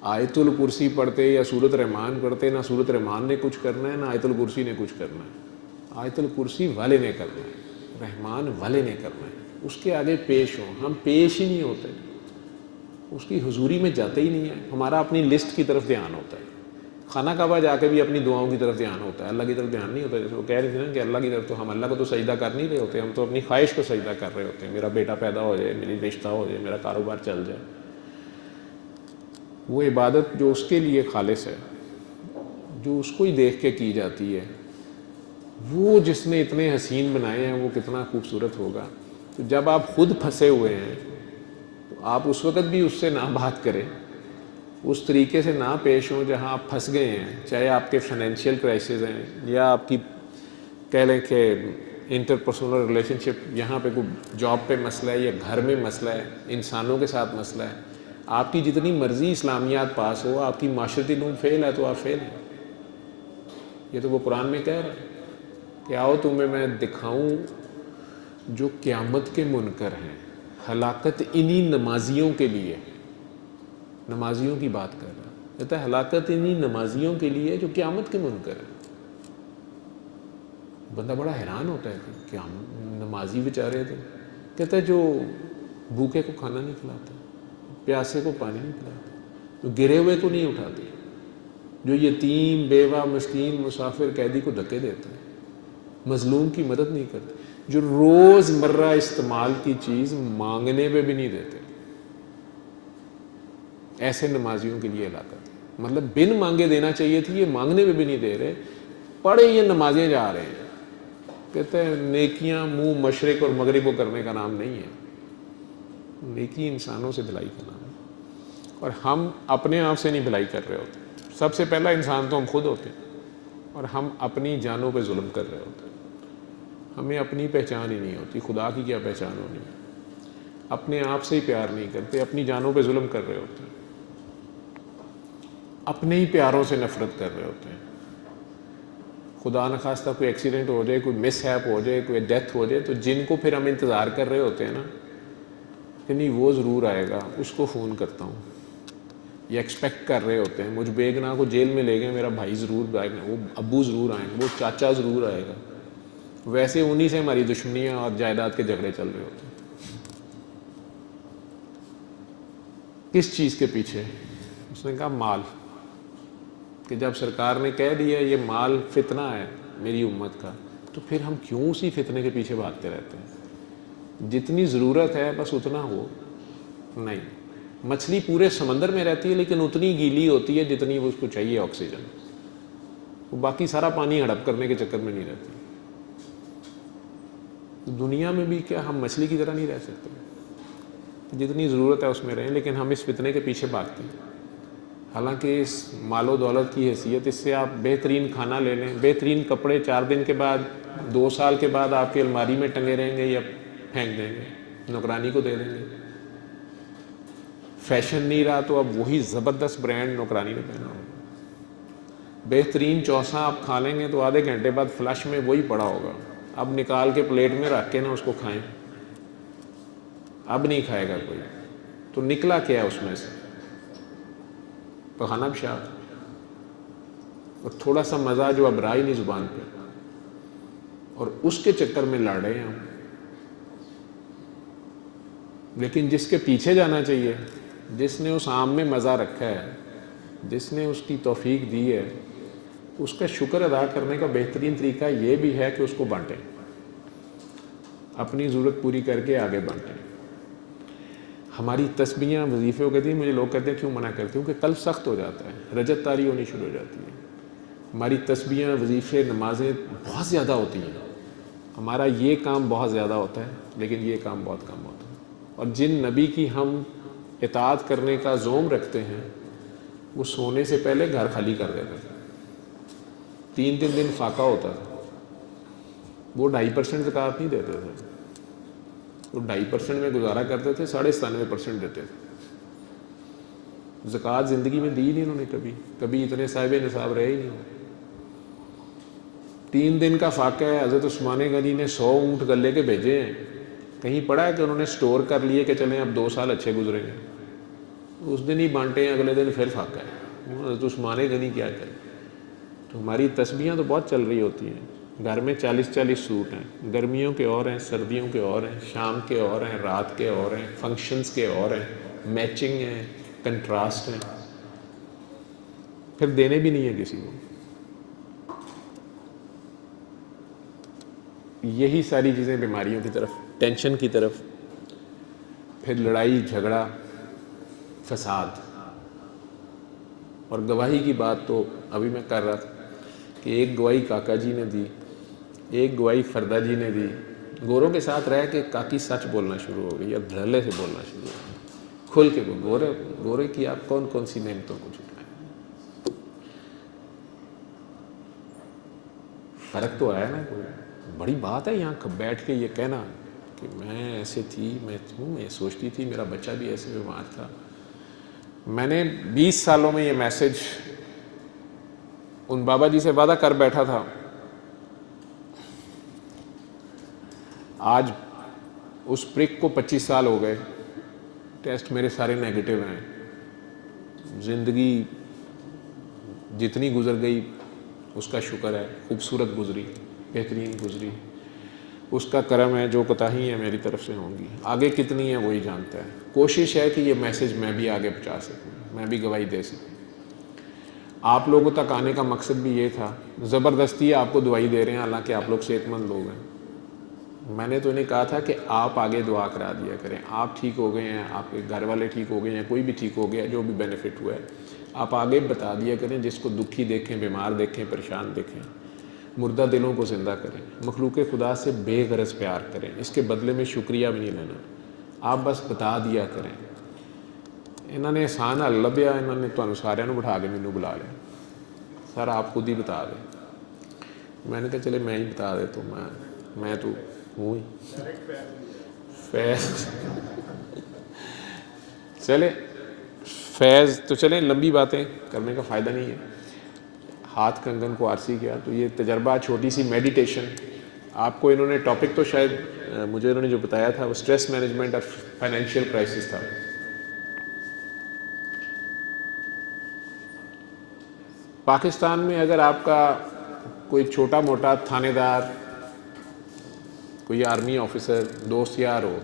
آیت الکرسی پڑھتے یا سورۃ رحمان پڑھتے، نہ سورۃ رحمان نے کچھ کرنا ہے نہ آیت الکرسی نے کچھ کرنا ہے، آیت الکرسی والے نے کرنا ہے، رحمان والے نے کرنا ہے، اس کے آگے پیش ہو، ہم پیش ہی نہیں ہوتے، اس کی حضوری میں جاتے ہی نہیں ہیں، ہمارا اپنی لسٹ کی طرف دھیان ہوتا ہے، خانہ کعبہ جا کے بھی اپنی دعاؤں کی طرف دھیان ہوتا ہے، اللہ کی طرف دھیان نہیں ہوتا۔ جیسے وہ کہہ رہے تھے نا کہ اللہ کی طرف تو ہم اللہ کو تو سجدہ کر نہیں رہے ہوتے، ہم تو اپنی خواہش کو سجدہ کر رہے ہوتے ہیں، میرا بیٹا پیدا ہو جائے، میری رشتہ ہو جائے، میرا کاروبار چل جائے۔ وہ عبادت جو اس کے لیے خالص ہے، جو اس کو ہی دیکھ کے کی جاتی ہے، وہ جس نے اتنے حسین بنائے ہیں وہ کتنا خوبصورت ہوگا. تو جب آپ خود پھنسے ہوئے ہیں تو آپ اس وقت بھی اس سے نہ بات کریں, اس طریقے سے نہ پیش ہوں جہاں آپ پھنس گئے ہیں, چاہے آپ کے فائنینشیل کرائسز ہیں یا آپ کی کہہ لیں کہ انٹر پرسنل ریلیشن شپ, یہاں پہ کوئی جاب پہ مسئلہ ہے یا گھر میں مسئلہ ہے, انسانوں کے ساتھ مسئلہ ہے. آپ کی جتنی مرضی اسلامیات پاس ہو, آپ کی معاشرتی علوم فیل ہے تو آپ فیل ہیں. یہ تو وہ قرآن میں کہہ رہا ہے کہ آؤ تمہیں میں دکھاؤں جو قیامت کے منکر ہیں. ہلاکت انہی نمازیوں کے لیے, نمازیوں کی بات کر رہا ہے, کہتا ہے ہلاکت انہی نمازیوں کے لیے جو قیامت کے منکر ہیں. بندہ بڑا حیران ہوتا ہے کہ کیا نمازی بیچارے تھے. کہتا ہے جو بھوکے کو کھانا نہیں کھلاتے, پیاسے کو پانی نہیں پلاتے, جو گرے ہوئے کو نہیں اٹھاتے, جو یتیم بیوہ مسکین مسافر قیدی کو دھکے دیتے ہیں, مظلوم کی مدد نہیں کرتے, جو روز مرہ استعمال کی چیز مانگنے پہ بھی نہیں دیتے. ایسے نمازیوں کے لیے ہلاکت ہے. مطلب بن مانگے دینا چاہیے تھی, یہ مانگنے پہ بھی نہیں دے رہے, پڑھے یہ نمازیں جا رہے ہیں. کہتے ہیں نیکیاں منہ مشرق اور مغرب کو کرنے کا نام نہیں ہے, نیکی انسانوں سے بھلائی کا نام ہے. اور ہم اپنے آپ سے نہیں بھلائی کر رہے ہوتے. سب سے پہلا انسان تو ہم خود ہوتے ہیں, اور ہم اپنی جانوں پہ ظلم کر رہے ہوتے ہیں. ہمیں اپنی پہچان ہی نہیں ہوتی, خدا کی کیا پہچان ہونی ہے. اپنے آپ سے ہی پیار نہیں کرتے, اپنی جانوں پہ ظلم کر رہے ہوتے ہیں, اپنے ہی پیاروں سے نفرت کر رہے ہوتے ہیں. خدا نخواستہ کوئی ایکسیڈنٹ ہو جائے, کوئی مس ہیپ ہو جائے, کوئی ڈیتھ ہو جائے, تو جن کو پھر ہم انتظار کر رہے ہوتے ہیں نا کہ نہیں وہ ضرور آئے گا, اس کو فون کرتا ہوں. یہ ایکسپیکٹ کر رہے ہوتے ہیں مجھ بیگناہ کو جیل میں لے گئے, میرا بھائی ضرور آئے گا, وہ ابو ضرور آئیں گے, وہ چاچا ضرور آئے گا. ویسے انہی سے ہماری دشمنیاں اور جائیداد کے جھگڑے چل رہے ہوتے ہیں. کس چیز کے پیچھے؟ اس نے کہا مال. کہ جب سرکار نے کہہ دیا یہ مال فتنہ ہے میری امت کا, تو پھر ہم کیوں اسی فتنے کے پیچھے بھاگتے رہتے ہیں؟ جتنی ضرورت ہے بس اتنا ہو. نہیں, مچھلی پورے سمندر میں رہتی ہے لیکن اتنی گیلی ہوتی ہے جتنی وہ اس کو چاہیے آکسیجن, وہ باقی سارا پانی ہڑپ کرنے کے چکر میں نہیں رہتی. دنیا میں بھی کیا ہم مچھلی کی طرح نہیں رہ سکتے؟ جتنی ضرورت ہے اس میں رہیں, لیکن ہم اس فتنے کے پیچھے بھاگتے ہیں. حالانکہ اس مال و دولت کی حیثیت, اس سے آپ بہترین کھانا لے لیں, بہترین کپڑے 4 دن کے بعد 2 سال کے بعد آپ کی الماری میں ٹنگے رہیں گے یا پھینک دیں گے, نوکرانی کو دے دیں گے. فیشن نہیں رہا تو اب وہی زبردست برانڈ نوکرانی نے پہنا ہوگا. بہترین چوسا آپ کھا لیں گے تو آدھے گھنٹے بعد فلش میں وہی پڑا ہوگا, اب نکال کے پلیٹ میں رکھ کے نا اس کو کھائیں. اب نہیں کھائے گا کوئی. تو نکلا کیا ہے اس میں سے؟ پخانا پیشاب, اور تھوڑا سا مزہ جو اب رہا ہی نہیں زبان پہ, اور اس کے چکر میں لڑ رہے ہیں ہم. لیکن جس کے پیچھے جانا چاہیے, جس نے اس آم میں مزہ رکھا ہے, جس نے اس کی توفیق دی ہے, اس کا شکر ادا کرنے کا بہترین طریقہ یہ بھی ہے کہ اس کو بانٹیں, اپنی ضرورت پوری کر کے آگے بانٹیں. ہماری تسبیحاں وظیفے کو کہتی ہیں, مجھے لوگ کہتے ہیں کیوں منع کرتے ہوں کہ قلب سخت ہو جاتا ہے, رجت طاری ہونی شروع ہو جاتی ہے. ہماری تسبیحاں وظیفے نمازیں بہت زیادہ ہوتی ہیں, ہمارا یہ کام بہت زیادہ ہوتا ہے لیکن یہ کام بہت کم ہوتا ہے. اور جن نبی کی ہم اطاعت کرنے کا زوم رکھتے ہیں وہ سونے سے پہلے گھر خالی کر دیتے تھے. 3 دن فاقہ ہوتا تھا, وہ 2.5% زکوٰۃ نہیں دیتے تھے, وہ 2.5% میں گزارا کرتے تھے, 97.5% دیتے تھے. زکوٰۃ زندگی میں دی نہیں انہوں نے کبھی اتنے صاحب نصاب رہے ہی نہیں. 3 دن کا فاقہ ہے. حضرت عثمان غنی نے 100 اونٹ گلے کے بھیجے ہیں, کہیں پڑھا ہے کہ انہوں نے سٹور کر لیے کہ چلیں اب 2 سال اچھے گزریں گے؟ اس دن ہی بانٹے ہیں, اگلے دن پھر فاقہ ہے. حضرت عثمان غنی کیا کریں؟ تو ہماری تسبیحاں تو بہت چل رہی ہوتی ہیں. گھر میں 40 سوٹ ہیں, گرمیوں کے اور ہیں, سردیوں کے اور ہیں, شام کے اور ہیں, رات کے اور ہیں, فنکشنز کے اور ہیں, میچنگ ہیں, کنٹراسٹ ہیں, پھر دینے بھی نہیں ہیں کسی کو. یہی ساری چیزیں بیماریوں کی طرف, ٹینشن کی طرف, پھر لڑائی جھگڑا, فساد. اور گواہی کی بات تو ابھی میں کر رہا تھا کہ ایک گواہی کاکا جی نے دی ایک گواہی فردا جی نے دی, گوروں کے ساتھ رہ کے کاکی سچ بولنا شروع ہو گئی, اب دھڑلے سے بولنا شروع ہو گئی, کھل کے گورے کی آپ کون کون سی نعمتوں کو جھٹلائیں. فرق تو آیا نا, کوئی بڑی بات ہے یہاں بیٹھ کے یہ کہنا کہ میں ایسے تھی, میں سوچتی تھی میرا بچہ بھی ایسے بیمار تھا. میں نے 20 سالوں میں یہ میسج ان بابا جی سے وعدہ کر بیٹھا تھا, آج اس پرک کو 25 سال ہو گئے, ٹیسٹ میرے سارے نیگیٹو ہیں, زندگی جتنی گزر گئی اس کا شکر ہے, خوبصورت گزری, بہترین گزری, اس کا کرم ہے, جو کوتاہیاں میری طرف سے ہوں گی, آگے کتنی ہیں وہی جانتا ہے. کوشش ہے کہ یہ میسج میں بھی آگے پہنچا سکوں, میں بھی گواہی دے سکوں. آپ لوگوں تک آنے کا مقصد بھی یہ تھا, زبردستی آپ کو دعائی دے رہے ہیں حالانکہ آپ لوگ صحت مند لوگ ہیں. میں نے تو انہیں کہا تھا کہ آپ آگے دعا کرا دیا کریں, آپ ٹھیک ہو گئے ہیں, آپ کے گھر والے ٹھیک ہو گئے ہیں, کوئی بھی ٹھیک ہو گیا, جو بھی بینیفٹ ہوا ہے آپ آگے بتا دیا کریں. جس کو دکھی دیکھیں, بیمار دیکھیں, پریشان دیکھیں, مردہ دلوں کو زندہ کریں, مخلوق خدا سے بے غرض پیار کریں, اس کے بدلے میں شکریہ بھی نہیں لینا, آپ بس بتا دیا کریں. انہوں نے آسان حل لبھیا, انہوں نے تمہیں سارے بٹھا کے مینوں بلا لیا, سر آپ خود ہی بتا دیں. میں نے کہا چلے میں ہی بتا دیتا ہوں, میں تو ہوں ہی فیض. چلے فیض تو چلیں, لمبی باتیں کرنے کا فائدہ نہیں ہے. ہاتھ کنگن کو آرسی کیا, تو یہ تجربہ چھوٹی سی میڈیٹیشن آپ کو. انہوں نے ٹاپک تو شاید مجھے انہوں نے جو بتایا تھا وہ اسٹریس مینجمنٹ اور فائنینشیل کرائسس تھا. پاکستان میں اگر آپ کا کوئی چھوٹا موٹا تھانے دار, کوئی آرمی آفیسر, دوست یار ہو,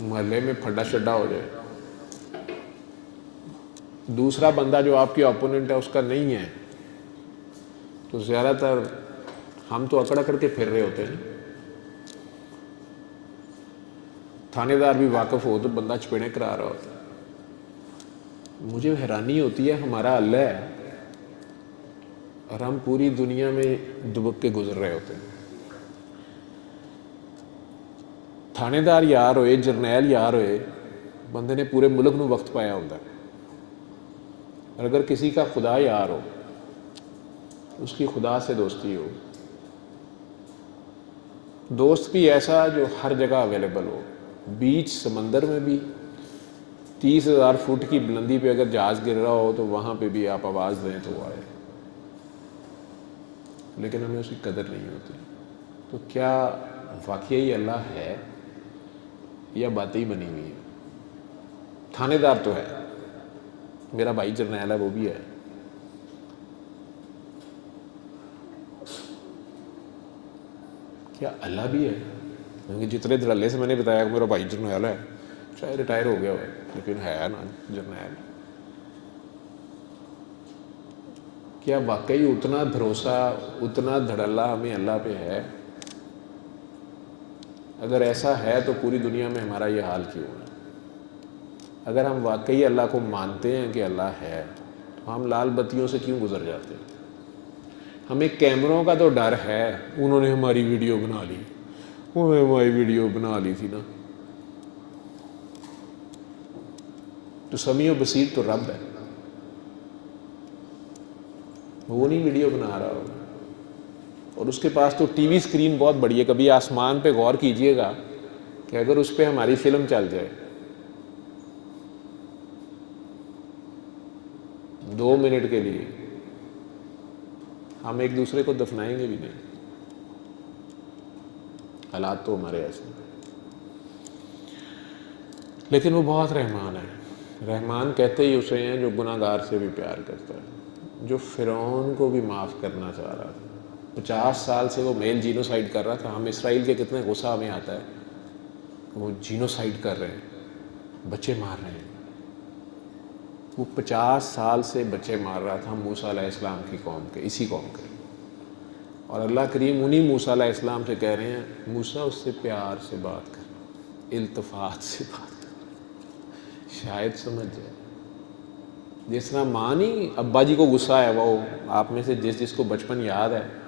محلے میں پھڈا شڈا ہو جائے, دوسرا بندہ جو آپ کی اپوننٹ ہے اس کا نہیں ہے, تو زیادہ تر ہم تو اکڑ اکڑ کے پھر رہے ہوتے ہیں. تھانے دار بھی واقف ہو تو بندہ چپیڑیں کرا رہا ہوتا ہے. مجھے حیرانی ہوتی ہے, ہمارا اللہ ہے اور ہم پوری دنیا میں دبک کے گزر رہے ہوتے ہیں. تھانے دار یار ہوئے, جرنیل یار ہوئے, بندے نے پورے ملک نو وقت پایا ہوتا ہے. اور اگر کسی کا خدا یار ہو, اس کی خدا سے دوستی ہو, دوست بھی ایسا جو ہر جگہ اویلیبل ہو, بیچ سمندر میں بھی 30,000 فٹ کی بلندی پہ اگر جہاز گر رہا ہو تو وہاں پہ بھی آپ آواز دیں تو وہ آئے. لیکن ہمیں اس کی قدر نہیں ہوتی. تو کیا واقعی اللہ ہے یا باتیں ہی بنی ہوئی ہے؟ تھانے دار تو ہے, میرا بھائی جرنیل ہے, وہ بھی ہے. کیا اللہ بھی ہے؟ کیونکہ جتنے دھڑلے سے میں نے بتایا کہ میرا بھائی جرنیل ہے, شاید ریٹائر ہو گیا ہو, لیکن ہے نا جرنیل. کیا واقعی اتنا بھروسہ, اتنا دھڑلہ ہمیں اللہ پہ ہے؟ اگر ایسا ہے تو پوری دنیا میں ہمارا یہ حال کیوں ہے؟ اگر ہم واقعی اللہ کو مانتے ہیں کہ اللہ ہے تو ہم لال بتیوں سے کیوں گزر جاتے ہیں؟ ہمیں کیمروں کا تو ڈر ہے, انہوں نے ہماری ویڈیو بنا لی, انہوں نے ہماری ویڈیو بنا لی تھی نا. تو سمیع و بصیر تو رب ہے, وہ نہیں ویڈیو بنا رہا ہوگا, اور اس کے پاس تو ٹی وی اسکرین بہت بڑی ہے. کبھی آسمان پہ غور کیجئے گا کہ اگر اس پہ ہماری فلم چل جائے 2 منٹ کے لیے, ہم ایک دوسرے کو دفنائیں گے بھی نہیں. حالات تو ہمارے ایسے ہیں. لیکن وہ بہت رحمان ہے. رحمان کہتے ہی اسے ہیں جو گناہ گار سے بھی پیار کرتا ہے, جو فرعون کو بھی معاف کرنا چاہ رہا تھا. 50 سال سے وہ میل جینوسائیڈ کر رہا تھا. ہم اسرائیل کے کتنے غصہ ہمیں آتا ہے, وہ جینوسائیڈ کر رہے ہیں, بچے مار رہے ہیں. وہ 50 سال سے بچے مار رہا تھا موسیٰ علیہ السلام کی قوم کے, اسی قوم کے. اور اللہ کریم انہی موسیٰ علیہ السلام سے کہہ رہے ہیں, موسیٰ اس سے پیار سے بات کر, التفات سے بات کر, شاید سمجھ جائے. جس طرح ماں نہیں ابا جی کو غصہ ہے, وہ آپ میں سے جس کو بچپن یاد ہے,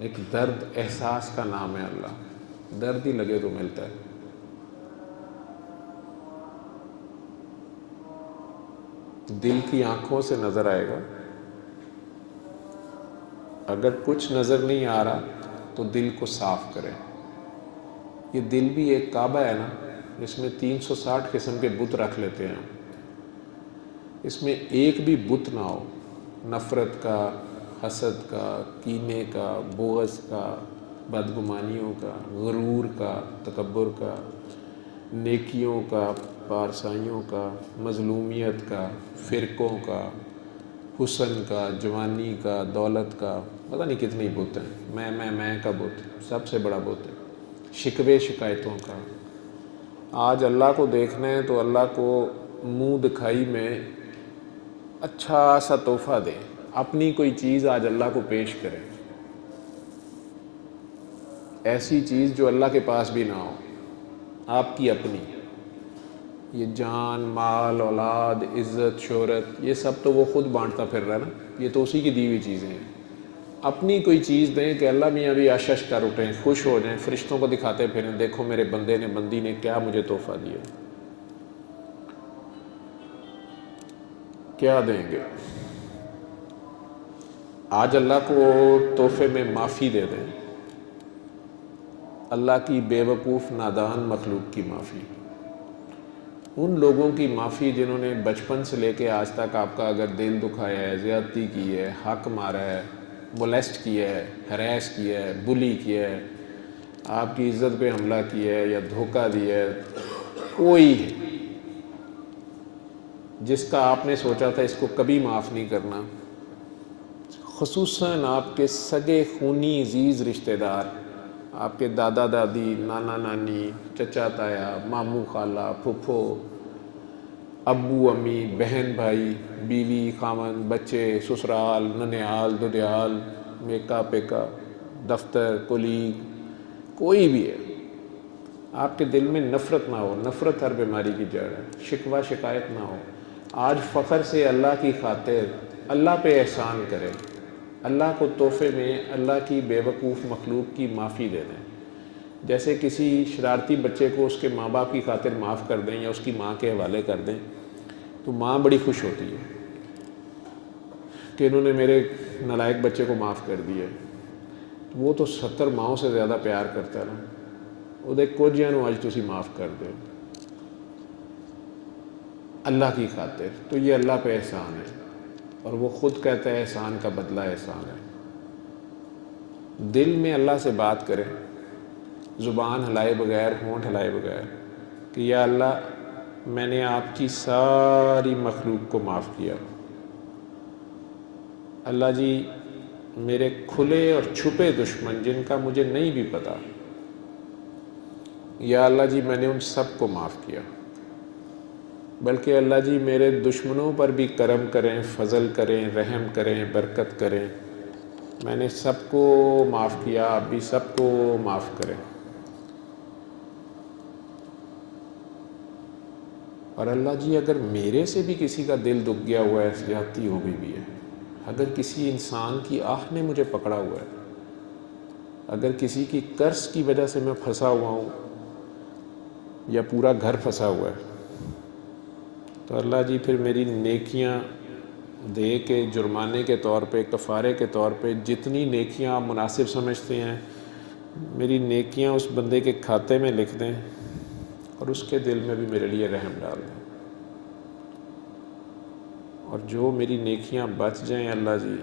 ایک درد احساس کا نام ہے اللہ. درد ہی لگے تو ملتا ہے. دل کی آنکھوں سے نظر آئے گا. اگر کچھ نظر نہیں آ رہا تو دل کو صاف کریں. یہ دل بھی ایک کعبہ ہے نا، اس میں 360 قسم کے بت رکھ لیتے ہیں. اس میں ایک بھی بت نہ ہو، نفرت کا، حسد کا، کینے کا، بغض کا، بدگمانیوں کا، غرور کا، تکبر کا، نیکیوں کا، پارسائیوں کا، مظلومیت کا، فرقوں کا، حسن کا، جوانی کا، دولت کا، پتہ نہیں کتنی بت ہیں. میں کا بت سب سے بڑا بت ہے. شکوے شکایتوں کا. آج اللہ کو دیکھنا ہے تو اللہ کو منہ دکھائی میں اچھا سا تحفہ دیں. اپنی کوئی چیز آج اللہ کو پیش کریں، ایسی چیز جو اللہ کے پاس بھی نہ ہو، آپ کی اپنی. یہ جان، مال، اولاد، عزت، شہرت، یہ سب تو وہ خود بانٹتا پھر رہا ہے نا، یہ تو اسی کی دی ہوئی چیزیں ہیں. اپنی کوئی چیز دیں کہ اللہ میاں بھی آشش کر اٹھیں، خوش ہو جائیں، فرشتوں کو دکھاتے پھریں، دیکھو میرے بندے نے، بندی نے کیا مجھے تحفہ دیا. کیا دیں گے؟ آج اللہ کو تحفے میں معافی دے دیں. اللہ کی بے وقوف نادان مخلوق کی معافی، ان لوگوں کی معافی جنہوں نے بچپن سے لے کے آج تک آپ کا اگر دل دکھایا ہے، زیادتی کی ہے، حق مارا ہے، مولیسٹ کیا ہے، ہراس کیا ہے، بلی کیا ہے، آپ کی عزت پہ حملہ کیا ہے یا دھوکہ دیا ہے. کوئی ہے جس کا آپ نے سوچا تھا اس کو کبھی معاف نہیں کرنا، خصوصاً آپ کے سگے خونی عزیز رشتہ دار، آپ کے دادا دادی، نانا نانی، چچا تایا، ماموں خالہ، پھپھو، ابو امی، بہن بھائی، بیوی خاوند، بچے، سسرال، ننیال، ددیال، میکا پیکا، دفتر، کولیگ، کوئی بھی ہے. آپ کے دل میں نفرت نہ ہو. نفرت ہر بیماری کی جڑ ہے. شکوہ شکایت نہ ہو. آج فخر سے اللہ کی خاطر اللہ پہ احسان کریں. اللہ کو تحفے میں اللہ کی بے وقوف مخلوق کی معافی دے دیں. جیسے کسی شرارتی بچے کو اس کے ماں باپ کی خاطر معاف کر دیں یا اس کی ماں کے حوالے کر دیں تو ماں بڑی خوش ہوتی ہے کہ انہوں نے میرے نالائق بچے کو معاف کر دیا. وہ تو 70 ماؤں سے زیادہ پیار کرتا ہے نا. وہ دیکھ کچھ جانو آج تسی معاف کر دے اللہ کی خاطر. تو یہ اللہ پہ احسان ہے اور وہ خود کہتا ہے احسان کا بدلہ احسان ہے. دل میں اللہ سے بات کریں، زبان ہلائے بغیر، ہونٹ ہلائے بغیر کہ یا اللہ میں نے آپ کی ساری مخلوق کو معاف کیا. اللہ جی میرے کھلے اور چھپے دشمن جن کا مجھے نہیں بھی پتا، یا اللہ جی میں نے ان سب کو معاف کیا. بلکہ اللہ جی میرے دشمنوں پر بھی کرم کریں، فضل کریں، رحم کریں، برکت کریں. میں نے سب کو معاف کیا، آپ بھی سب کو معاف کریں. اور اللہ جی اگر میرے سے بھی کسی کا دل دکھ گیا ہوا ہے، زیادتی ہو گئی بھی ہے، اگر کسی انسان کی آہ نے مجھے پکڑا ہوا ہے، اگر کسی کی قرض کی وجہ سے میں پھنسا ہوا ہوں یا پورا گھر پھنسا ہوا ہے، تو اللہ جی پھر میری نیکیاں دے کے جرمانے کے طور پہ، کفارے کے طور پہ جتنی نیکیاں آپ مناسب سمجھتے ہیں میری نیکیاں اس بندے کے کھاتے میں لکھ دیں اور اس کے دل میں بھی میرے لیے رحم ڈال دیں. اور جو میری نیکیاں بچ جائیں اللہ جی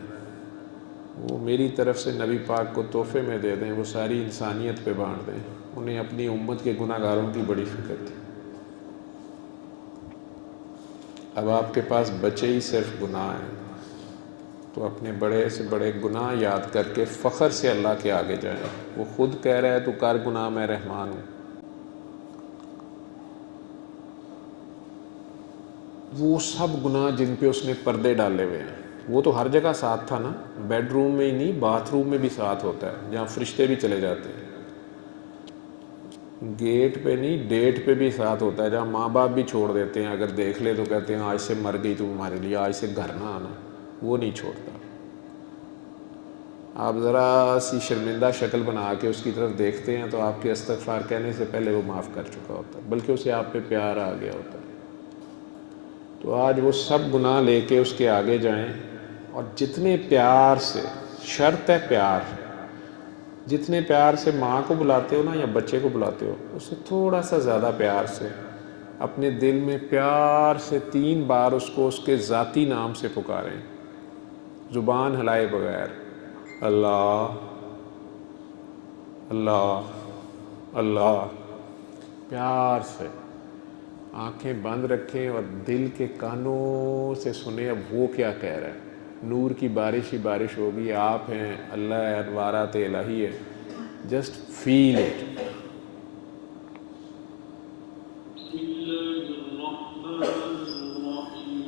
وہ میری طرف سے نبی پاک کو تحفے میں دے دیں، وہ ساری انسانیت پہ بانٹ دیں. انہیں اپنی امت کے گناہ گاروں کی بڑی فکر تھی. اب آپ کے پاس بچے ہی صرف گناہ ہیں تو اپنے بڑے سے بڑے گناہ یاد کر کے فخر سے اللہ کے آگے جائیں. وہ خود کہہ رہا ہے تو کر گناہ میں رحمان ہوں. وہ سب گناہ جن پہ اس نے پردے ڈالے ہوئے ہیں، وہ تو ہر جگہ ساتھ تھا نا. بیڈ روم میں ہی نہیں، باتھ روم میں بھی ساتھ ہوتا ہے جہاں فرشتے بھی چلے جاتے ہیں. گیٹ پہ نہیں، ڈیٹ پہ بھی ساتھ ہوتا ہے جہاں ماں باپ بھی چھوڑ دیتے ہیں. اگر دیکھ لے تو کہتے ہیں آج سے مر گئی تو ہمارے لیے، آج سے گھر نہ آنا. وہ نہیں چھوڑتا. آپ ذرا سی شرمندہ شکل بنا کے اس کی طرف دیکھتے ہیں تو آپ کے استغفار کہنے سے پہلے وہ معاف کر چکا ہوتا ہے، بلکہ اسے آپ پہ پیار آ گیا ہوتا ہے۔ تو آج وہ سب گناہ لے کے اس کے آگے جائیں، اور جتنے پیار سے، شرط ہے پیار، جتنے پیار سے ماں کو بلاتے ہو نا یا بچے کو بلاتے ہو، اس سے تھوڑا سا زیادہ پیار سے اپنے دل میں پیار سے 3 بار اس کو اس کے ذاتی نام سے پکاریں، زبان ہلائے بغیر، اللہ اللہ اللہ، پیار سے آنکھیں بند رکھیں اور دل کے کانوں سے سنیں اب وہ کیا کہہ رہا ہے۔ نور کی بارش ہی بارش ہوگی، آپ ہیں، اللہ ہے، انوارات الہی ہے، جسٹ فیل اٹ۔ بسم الله الرحمن الرحيم.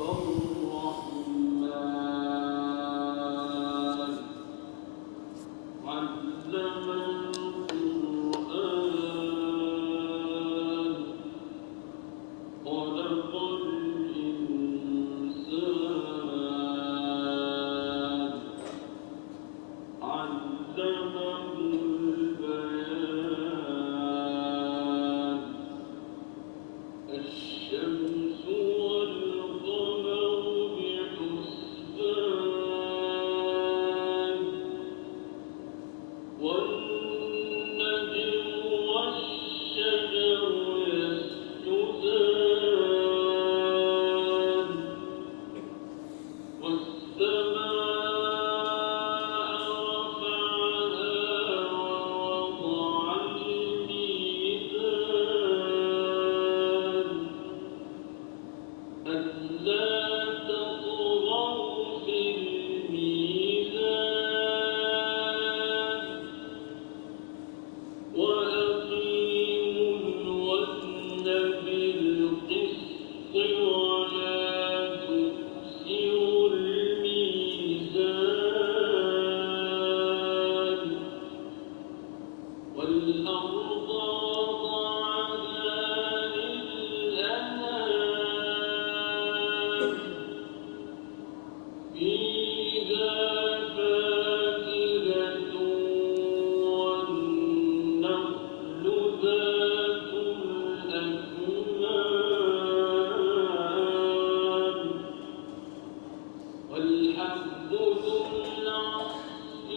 الرحمن علم القرآن خلق الإنسان علمه البيان الشمس والقمر بحسبان والنجم والشجر يسجدان والسماء رفعها ووضع الميزان ألا تطغوا في الميزان وأقيموا الوزن بالقسط ولا تخسروا الميزان والأرض وضعها للأنام فيها فاكهة والنخل ذات الأكمام والحب ذو العصف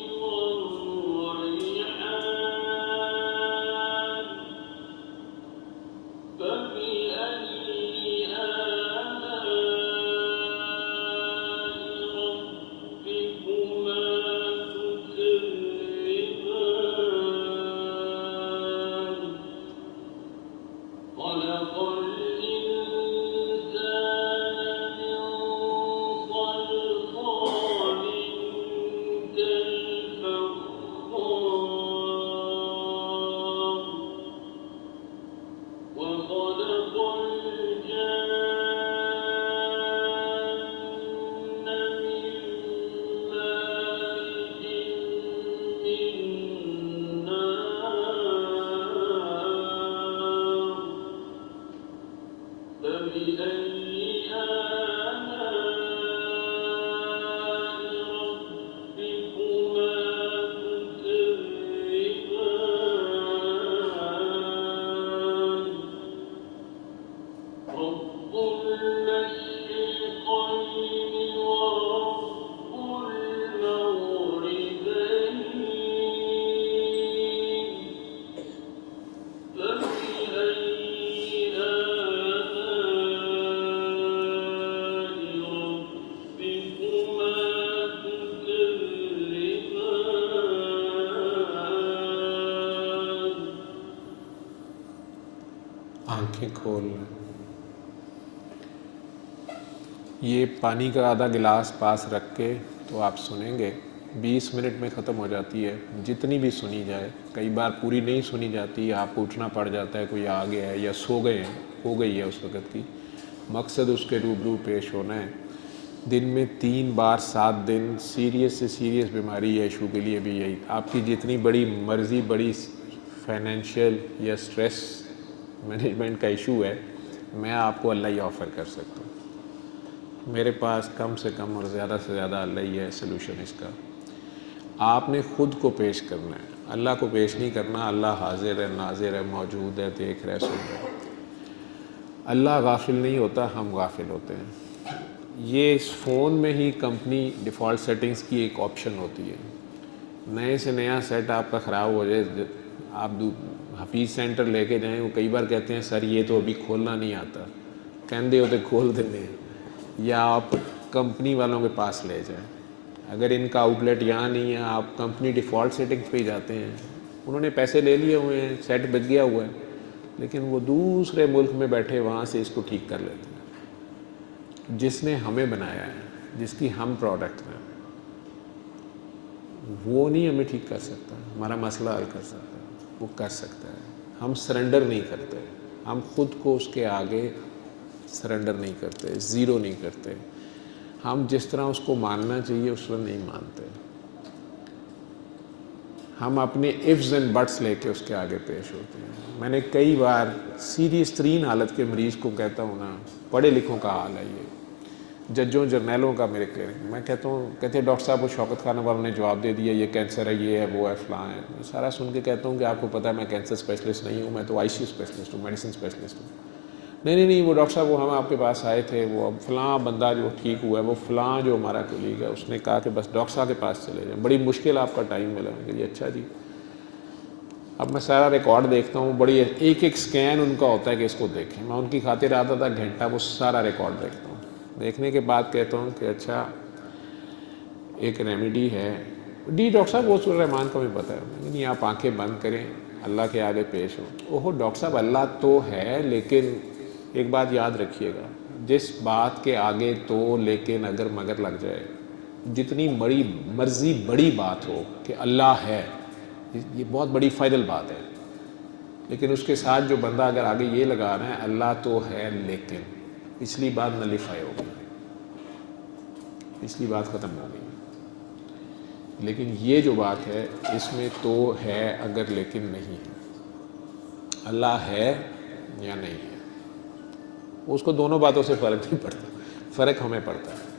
والريحان فبأي آلاء ربكما تكذبان خلق الإنسان من صلصال كالفخار وخلق الجان من مارج من نار فبأي آلاء ربكما تكذبان رب المشرقين ورب المغربين فبأي آلاء ربكما تكذبان آنکھیں کھول لیں۔ یہ پانی کا آدھا گلاس پاس رکھ کے تو آپ سنیں گے، 20 منٹ میں ختم ہو جاتی ہے، جتنی بھی سنی جائے۔ کئی بار پوری نہیں سنی جاتی، آپ کو اٹھنا پڑ جاتا ہے، کوئی آ گیا ہے یا سو گئے ہیں، ہو گئی ہے اس وقت کی۔ مقصد اس کے روبرو پیش ہونا ہے۔ دن میں 3 بار 7 دن، سیریس سے سیریس بیماری یا ایشو کے لیے بھی یہی، آپ کی جتنی بڑی مرضی، بڑی فائنینشیل یا سٹریس مینجمنٹ کا ایشو ہے، میں آپ کو اللہ ہی آفر کر سکتا ہوں۔ میرے پاس کم سے کم اور زیادہ سے زیادہ اللہ ہی ہے سلوشن اس کا. آپ نے خود کو پیش کرنا ہے, اللہ کو پیش نہیں کرنا. اللہ حاضر ہے, ناظر ہے, موجود ہے, دیکھ رہا ہے, سن رہا ہے. اللہ غافل نہیں ہوتا, ہم غافل ہوتے ہیں. یہ اس فون میں ہی کمپنی ڈیفالٹ سیٹنگز کی ایک آپشن ہوتی ہے. نئے سے نیا سیٹ آپ کا خراب ہو جائے, آپ حفیظ سینٹر لے کے جائیں, وہ کئی بار کہتے ہیں سر یہ تو ابھی کھولنا نہیں آتا, کہندے ہوتے کھول دینے, یا آپ کمپنی والوں کے پاس لے جائیں. اگر ان کا آؤٹ لیٹ یہاں نہیں ہے, آپ کمپنی ڈیفالٹ سیٹنگز پہ ہی جاتے ہیں. انہوں نے پیسے لے لیے ہوئے ہیں, سیٹ بچ گیا ہوا ہے, لیکن وہ دوسرے ملک میں بیٹھے وہاں سے اس کو ٹھیک کر لیتے ہیں. جس نے ہمیں بنایا ہے, جس کی ہم پروڈکٹ ہیں, وہ نہیں ہمیں ٹھیک کر سکتا, ہمارا مسئلہ حل کر سکتا ہے. وہ کر سکتا ہے. ہم سرنڈر نہیں کرتے, ہم خود کو اس کے آگے سرنڈر نہیں کرتے, زیرو نہیں کرتے. ہم جس طرح اس کو ماننا چاہیے اس طرح نہیں مانتے. ہم اپنے ifs اینڈ بٹس لے کے اس کے آگے پیش ہوتے ہیں. میں نے کئی بار سیریس ترین حالت کے مریض کو کہتا ہوں نا, پڑھے لکھوں کا حال ہے یہ, ججوں جرنیلوں کا میرے میں کہتا ہوں, کہتے ہیں ڈاکٹر صاحب وہ شوکت خان والوں نے جواب دے دیا, یہ کینسر ہے, یہ ہے, وہ ہے, فلاں ہے. میں سارا سن کے کہتا ہوں کہ آپ کو پتہ ہے میں کینسر اسپیشلسٹ نہیں ہوں, میں تو ICU اسپیشلسٹ ہوں, میڈیسن اسپیشلسٹ ہوں. نہیں وہ ڈاکٹر صاحب وہ ہم آپ کے پاس آئے تھے, وہ اب فلاں بندہ جو ٹھیک ہوا ہے, وہ فلاں جو ہمارا کولیگ ہے, اس نے کہا کہ بس ڈاکٹر صاحب کے پاس چلے جائیں, بڑی مشکل آپ کا ٹائم ملا. میں کہ اچھا جی. اب میں سارا ریکارڈ دیکھتا ہوں, بڑی ایک اسکین ان کا ہوتا ہے کہ اس کو دیکھیں. میں ان کی خاطر آتا تھا گھنٹہ وہ سارا ریکارڈ دیکھتا ہوں. دیکھنے کے بعد کہتا ہوں کہ اچھا ایک ریمیڈی ہے. ڈاکٹر صاحب وہ الرحمان کا بھی پتہ ہے. نہیں آپ آنکھیں بند کریں, اللہ کے آگے پیش ہو. اوہ ڈاکٹر صاحب اللہ تو ہے, لیکن ایک بات یاد رکھیے گا, جس بات کے آگے تو لیکن اگر مگر لگ جائے, جتنی بڑی مرضی بڑی بات ہو کہ اللہ ہے, یہ بہت بڑی فائنل بات ہے, لیکن اس کے ساتھ جو بندہ اگر آگے یہ لگا رہا ہے اللہ تو ہے لیکن, پچھلی بات نلیفائی ہو گئی, پچھلی بات ختم ہو گئی. لیکن یہ جو بات ہے اس میں تو ہے اگر لیکن نہیں ہے. اللہ ہے یا نہیں ہے, اس کو دونوں باتوں سے فرق نہیں پڑتا. فرق ہمیں پڑتا ہے,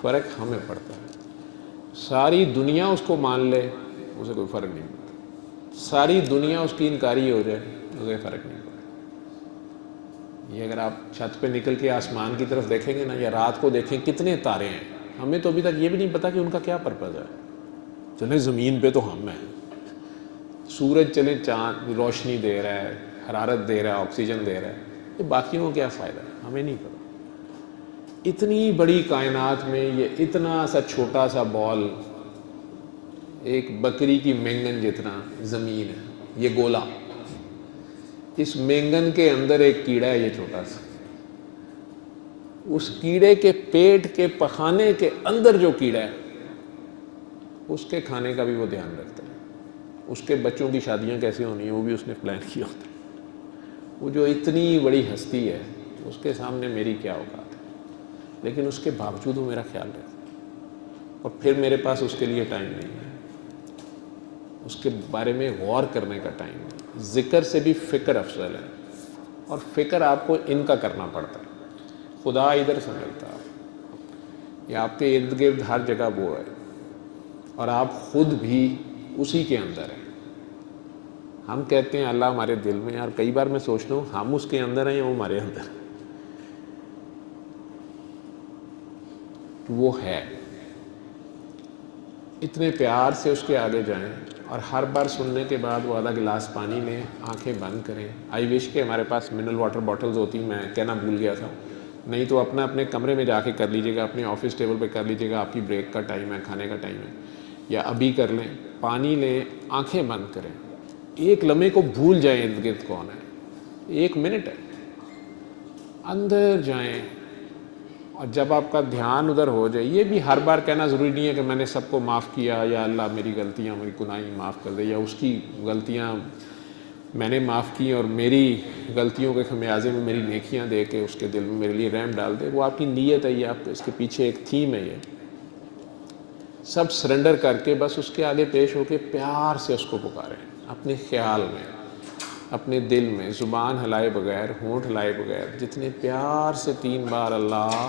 فرق ہمیں پڑتا ہے. ساری دنیا اس کو مان لے, اسے کوئی فرق نہیں پڑتا. ساری دنیا اس کی انکاری ہو جائے, اسے فرق نہیں پڑتا. یہ اگر آپ چھت پہ نکل کے آسمان کی طرف دیکھیں گے نا, یا رات کو دیکھیں کتنے تارے ہیں, ہمیں تو ابھی تک یہ بھی نہیں پتا کہ ان کا کیا پرپز ہے. چلیں زمین پہ تو ہم ہیں, سورج چلیں چاند روشنی دے رہا ہے, حرارت دے رہا ہے, آکسیجن دے رہا ہے, یہ باقیوں کا کیا فائدہ ہے, ہمیں نہیں پتا. اتنی بڑی کائنات میں یہ اتنا سا چھوٹا سا بال, ایک بکری کی مینگن جتنا زمین ہے, یہ گولا, اس مینگن کے اندر ایک کیڑا ہے یہ چھوٹا سا. اس کیڑے کے پیٹ کے پخانے کے اندر جو کیڑا ہے, اس کے کھانے کا بھی وہ دھیان رکھتا ہے. اس کے بچوں کی شادیاں کیسے ہونی ہیں وہ بھی اس نے پلان کیا ہوتا ہے. وہ جو اتنی بڑی ہستی ہے, اس کے سامنے میری کیا اوقات ہے, لیکن اس کے باوجود وہ میرا خیال رکھتا ہے. اور پھر میرے پاس اس کے لیے ٹائم نہیں ہے, اس کے بارے میں غور کرنے کا ٹائم نہیں. ذکر سے بھی فکر افضل ہے, اور فکر آپ کو ان کا کرنا پڑتا ہے. خدا ادھر سے ملتا ہے, یہ آپ کے ارد گرد ہر جگہ وہ ہے, اور آپ خود بھی اسی کے اندر ہیں. ہم کہتے ہیں اللہ ہمارے دل میں ہے, اور کئی بار میں سوچتا ہوں ہم اس کے اندر ہیں یا وہ ہمارے اندر ہے. وہ ہے. اتنے پیار سے اس کے آگے جائیں, اور ہر بار سننے کے بعد وہ آدھا گلاس پانی لیں, آنکھیں بند کریں. آئی وش کہ ہمارے پاس منرل واٹر باٹلز ہوتی, میں کہنا بھول گیا تھا. نہیں تو اپنے کمرے میں جا کے کر لیجیے گا, اپنے آفس ٹیبل پہ کر لیجیے گا, آپ کی بریک کا ٹائم ہے, کھانے کا ٹائم ہے, یا ابھی کر لیں. پانی لیں, آنکھیں بند کریں, ایک لمحے کو بھول جائیں ارد گرد کون ہے, 1 منٹ ہے, اندر جائیں. اور جب آپ کا دھیان ادھر ہو جائے, یہ بھی ہر بار کہنا ضروری نہیں ہے کہ میں نے سب کو معاف کیا, یا اللہ میری غلطیاں میری گناہیں معاف کر دے, یا اس کی غلطیاں میں نے معاف کی اور میری غلطیوں کے خمیازے میں میری نیکیاں دے کے اس کے دل میں میرے لیے رحم ڈال دے. وہ آپ کی نیت ہے, یہ آپ اس کے پیچھے ایک تھیم ہے. یہ سب سرنڈر کر کے بس اس کے آگے پیش ہو کے پیار سے اس کو پکاریں, اپنے خیال میں, اپنے دل میں, زبان ہلائے بغیر, ہونٹ ہلائے بغیر, جتنے پیار سے 3 بار اللہ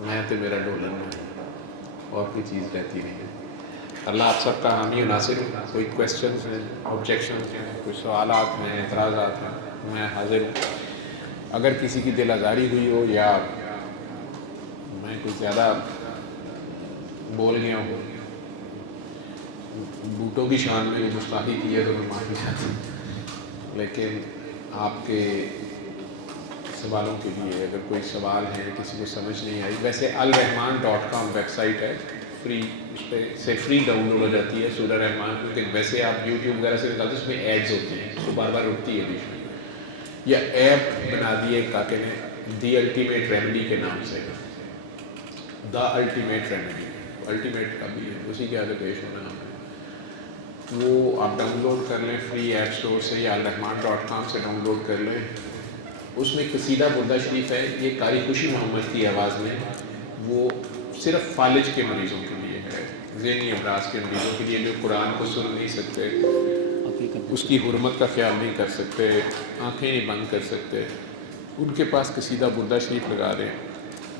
میں تو میرا ڈولن ہے اور کوئی چیز رہتی نہیں ہے. اللہ آپ سب کا حامی و ناصر ہوں. کوئی کویشچنس ہیں, آبجیکشنس ہیں, کوئی سوالات ہیں, اعتراضات ہیں, میں حاضر ہوں. اگر کسی کی دل آزاری ہوئی ہو یا میں کچھ زیادہ بول گیا ہوں, بوٹوں کی شان میں گستاخی کی ہے تو میں معافی چاہتا ہوں. لیکن آپ کے سوالوں کے لیے اگر کوئی سوال ہے, کسی کو سمجھ نہیں آئی, ویسے الرحمان.com ویب سائٹ ہے, فری, اس پہ سے فری ڈاؤن لوڈ ہو جاتی ہے سورہ رحمان, کیونکہ ویسے آپ یوٹیوب وغیرہ سے نکالتے اس میں ایڈز ہوتی ہیں, اس کو بار بار رکتی ہے بیچ میں. یا ایپ بنا دی ہے کاکے نے, دی الٹیمیٹ ریمیڈی کے نام سے, دا الٹیمیٹ ریمیڈی, الٹیمیٹ کا بھی ہے, اسی کے آگے پیش ہونا ہے. وہ آپ ڈاؤن لوڈ کر لیں فری ایپ اسٹور سے یا الرحمان.com سے ڈاؤن لوڈ کر لیں. اس میں قصیدہ بردہ شریف ہے, یہ قاری خوشی محمد کی آواز میں, وہ صرف فالج کے مریضوں کے لیے ہے, ذہنی امراض کے مریضوں کے لیے, جو قرآن کو سن نہیں سکتے, اس کی حرمت کا خیال نہیں کر سکتے, آنکھیں نہیں بند کر سکتے, ان کے پاس قصیدہ بردہ شریف لگا دیں.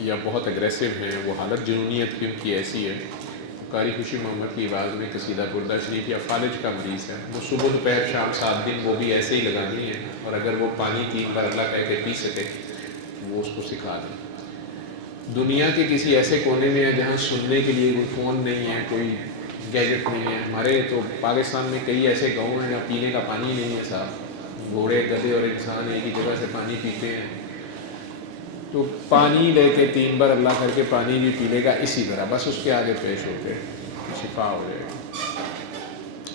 یا بہت اگریسو ہیں, وہ حالت جنونیت کی ان کی ایسی ہے, قاری خوشی محمد کی آواز میں قصیدہ بردہ شریف, یا فالج کا مریض ہے, وہ صبح دوپہر شام 7 دن وہ بھی ایسے ہی لگانی ہے, اور اگر وہ پانی 3 بار اللہ کہہ کے پی سکے وہ اس کو سکھا دیں. دنیا کے کسی ایسے کونے میں ہے جہاں سننے کے لیے کوئی فون نہیں ہے, کوئی گیجٹ نہیں ہے. ہمارے تو پاکستان میں کئی ایسے گاؤں ہیں جہاں پینے کا پانی نہیں ہے صاحب, گھوڑے گدھے اور انسان ایک ہی جگہ سے پانی پیتے ہیں. تو پانی لے کے 3 بار اللہ کر کے پانی بھی پی لے گا اسی طرح, بس اس کے آگے پیش ہو کے شفا ہو جائے گا.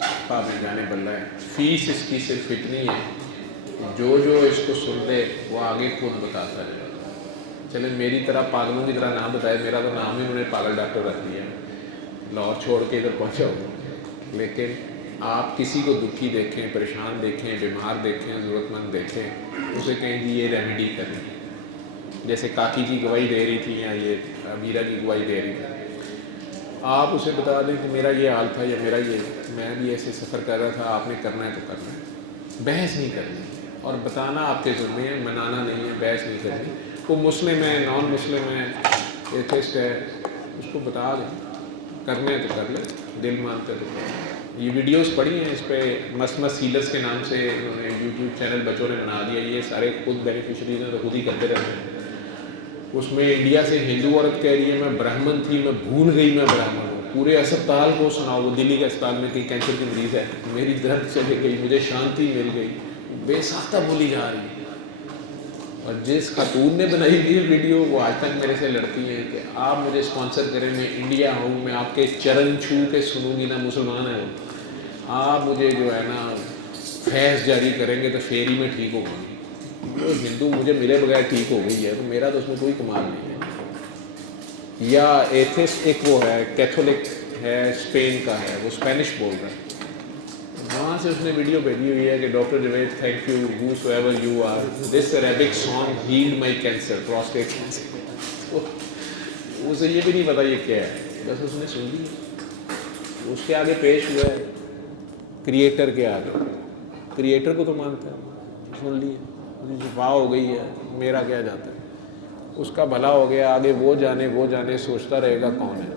شفا میں جانے بلّہ ہے. فیس اس کی صرف اتنی ہے, جو اس کو سن لے وہ آگے خود بتاتا ہے. چلیں میری طرح پاگلوں کی طرح نام بتائے, میرا تو نام ہی انہوں نے پاگل ڈاکٹر رکھ دیا, لاہور چھوڑ کے ادھر پہنچا ہوں. لیکن آپ کسی کو دکھی دیکھیں, پریشان دیکھیں, بیمار دیکھیں, ضرورت مند دیکھیں, اسے کہیں جی یہ ریمیڈی کریں. جیسے کاکی کی گواہی دے رہی تھی یا یہ امیرہ کی گواہی دے رہی تھی, آپ اسے بتا دیں کہ میرا یہ حال تھا یا میرا یہ, میں بھی ایسے سفر کر رہا تھا, آپ نے کرنا ہے تو کرنا ہے. بحث نہیں کرنی, اور بتانا آپ کے ذمے ہے, منانا نہیں ہے, بحث نہیں کرنی. وہ مسلم ہے, نان مسلم ہے, ایتھسٹ ہے, اس کو بتا دیں, کرنے تو کر لیں, دل مانتے تو کریں. یہ ویڈیوز پڑھی ہیں, اس پہ مسمس ہیلرز کے نام سے انہوں نے یوٹیوب چینل بچوں نے بنا دیا, یہ سارے خود بینیفیشریز ہیں تو خود ہی کرتے رہتے ہیں. اس میں انڈیا سے ہندو عورت کہہ رہی ہے میں برہمن تھی, میں بھول گئی میں برہمن ہوں. پورے اسپتال کو سناؤ, وہ دلی کے اسپتال میں کہیں کینسر کی مریض ہے, میری درد چلے گئی, مجھے شانتی مل گئی, بے ساختہ بولی جا رہی ہے. اور جس خاتون نے بنائی ہوئی ویڈیو وہ آج تک میرے سے لڑتی ہیں کہ آپ مجھے اسپانسر کریں, میں انڈیا ہوں, میں آپ کے چرن چھو کے سنوں گی نا, مسلمان ہے وہ, آپ مجھے جو ہے نا فیض جاری کریں گے تو پھر ہی میں ٹھیک ہوں گی. وہ ہندو مجھے ملے بغیر ٹھیک ہو گئی ہے, تو میرا تو اس میں کوئی کمال نہیں ہے. یا ایتھسٹ ایک وہ ہے, کیتھولک ہے, اسپین کا ہے, وہ اسپینش بول رہا ہے, وہاں سے اس نے ویڈیو بھیجی ہوئی ہے کہ doctor Javed thank you whosoever you are, this Arabic song healed my cancer, prostate cancer. اسے یہ بھی نہیں پتا یہ کیا ہے, بس اس نے سن لی. اس کے آگے پیش ہوا ہے کریٹر کے آگے, کریٹر کو تو مانتا ہے, سن لی, مجھے شفا ہو گئی ہے, میرا کیا جاتا ہے, اس کا بھلا ہو گیا, آگے وہ جانے سوچتا رہے گا کون ہے.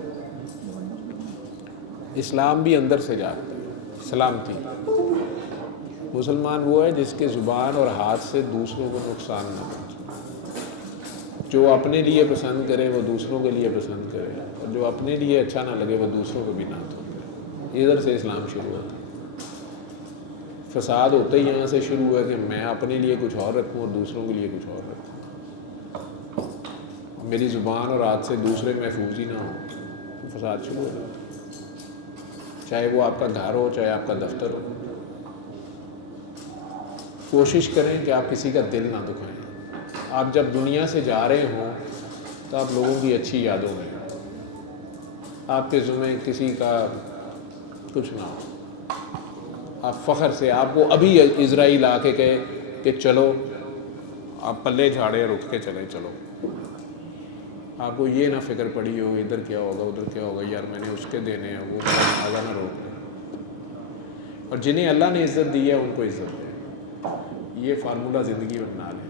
اسلام بھی اندر سے جاتا ہے, سلامتی. مسلمان وہ ہے جس کے زبان اور ہاتھ سے دوسروں کو نقصان نہ پہنچے. جو اپنے لیے پسند کرے وہ دوسروں کے لیے پسند کرے, اور جو اپنے لیے اچھا نہ لگے وہ دوسروں کو بھی نہ کرے. ادھر سے اسلام شروع ہوتا ہے. فساد ہوتا ہی یہاں سے شروع ہوا کہ میں اپنے لیے کچھ اور رکھوں اور دوسروں کے لیے کچھ اور رکھوں. میری زبان اور ہاتھ سے دوسرے محفوظ ہی نہ ہو تو فساد شروع ہو جاتا ہے. چاہے وہ آپ کا گھر ہو, چاہے آپ کا دفتر ہو. کوشش کریں کہ آپ کسی کا دل نہ دکھائیں. آپ جب دنیا سے جا رہے ہوں تو آپ لوگوں کی اچھی یادوں میں, آپ کے ذمہ کسی کا کچھ نہ ہو. آپ فخر سے, آپ کو ابھی اسرائیل آ کے کہے کہ چلو, آپ پلے جھاڑے اور اٹھ کے چلیں, چلو. آپ کو یہ نہ فکر پڑی ہو ادھر کیا ہوگا ادھر کیا ہوگا, یار میں نے اس کے دینے ہیں, وہ میرا جنازہ نہ روک لیں. اور جنہیں اللہ نے عزت دی ہے ان کو عزت دیں. یہ فارمولہ زندگی میں بنا لیں.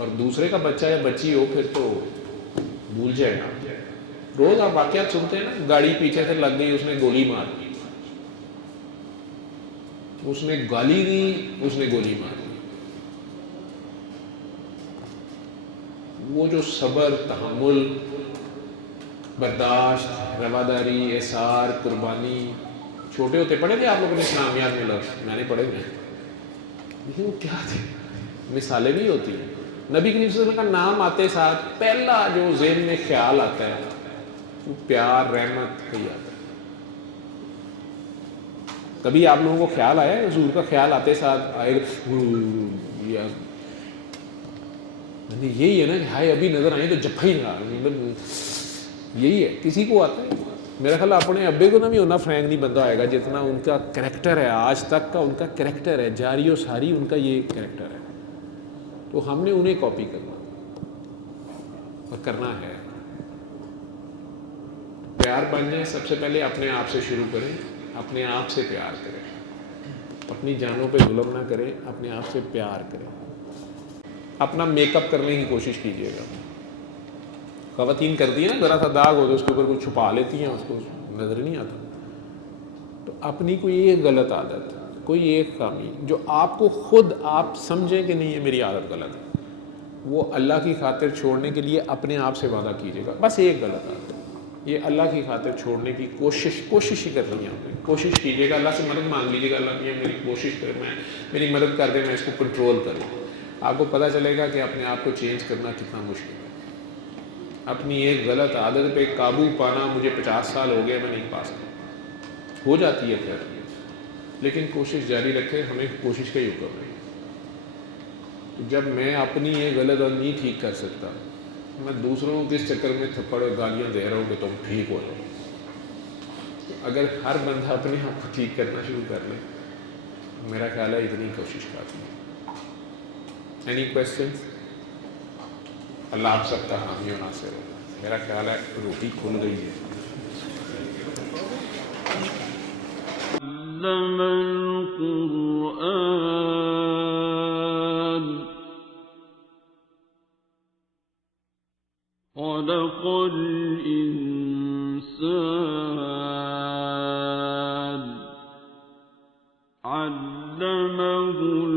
اور دوسرے کا بچہ یا بچی ہو پھر تو بھول جائے گا. روز آپ واقعات سنتے ہیں نا, گاڑی پیچھے سے لگ گئی, اس نے گولی مار دی, اس نے گالی دی, اس نے گولی مار دی. وہ جو صبر, تحمل, برداشت, رواداری, احسار, قربانی, چھوٹے ہوتے پڑھے تھے آپ لوگوں نے اسلامیات میں لفظ, میں نے پڑھے ہیں, لیکن وہ کیا تھے, مثالیں بھی ہوتی ہیں. نبی کریم صلی اللہ علیہ وسلم کا نام آتے ساتھ پہلا جو ذہن میں خیال آتا ہے وہ پیار, رحمت ہی آتا ہے. کبھی آپ لوگوں کو خیال آیا ہے حضور کا خیال آتے ساتھ آئے یہی ہے نا کہ ہائے ابھی نظر آئے تو جپا ہی نہ, یہی ہے کسی کو آتا ہے. میرا خیال اپنے ابے کو نہ بھی ہونا فرینک نہیں بندہ آئے گا جتنا ان کا کریکٹر ہے, آج تک کا ان کا کریکٹر ہے, جاری و ساری ان کا یہ کریکٹر ہے. تو ہم نے انہیں کاپی کرنا اور کرنا ہے. پیار بن جائیں سب سے پہلے اپنے آپ سے شروع کریں, اپنے آپ سے پیار کریں, اپنی جانوں پہ ظلم نہ کریں, اپنے آپ سے پیار کریں. اپنا میک اپ کرنے کی کوشش کیجیے گا. خواتین کرتی ہیں نا, ذرا سا داغ ہو تو اس کے اوپر کچھ چھپا لیتی ہیں, اس کو نظر نہیں آتا. تو اپنی کوئی ایک غلط عادت, کوئی ایک خامی جو آپ کو خود آپ سمجھیں کہ نہیں یہ میری عادت غلط ہے, وہ اللہ کی خاطر چھوڑنے کے لیے اپنے آپ سے وعدہ کیجیے گا. بس ایک غلط عادت, یہ اللہ کی خاطر چھوڑنے کی کوشش ہی کرنی ہے. آپ نے کوشش کیجیے گا, اللہ سے مدد مانگ لیجیے گا, اللہ یہ میری کوشش کر, میں میری مدد کر دے, میں اس کو کنٹرول کروں. آپ کو پتہ چلے گا کہ اپنے آپ کو چینج کرنا کتنا مشکل ہے. اپنی ایک غلط عادت پہ قابو پانا, مجھے 50 سال ہو گئے میں نہیں پا سکتا. ہو جاتی ہے خیر, لیکن کوشش جاری رکھیں, ہمیں کوشش کا ہی حکم ہے. جب میں اپنی یہ غلط عادت نہیں ٹھیک کر سکتا, میں دوسروں کے اس چکر میں تھپڑ اور گالیاں دے رہا ہوں کہ تم ٹھیک ہو جاؤ. اگر ہر بندہ اپنے آپ کو ٹھیک کرنا شروع کر لے, میرا خیال ہے اتنی کوشش کافی ہے. Any questions? اللہ آپ سب کا حامی و ناصر ہو. میرا خیال ہے روٹی کھل گئی ہے. علم القرآن خلق الإنسان علمه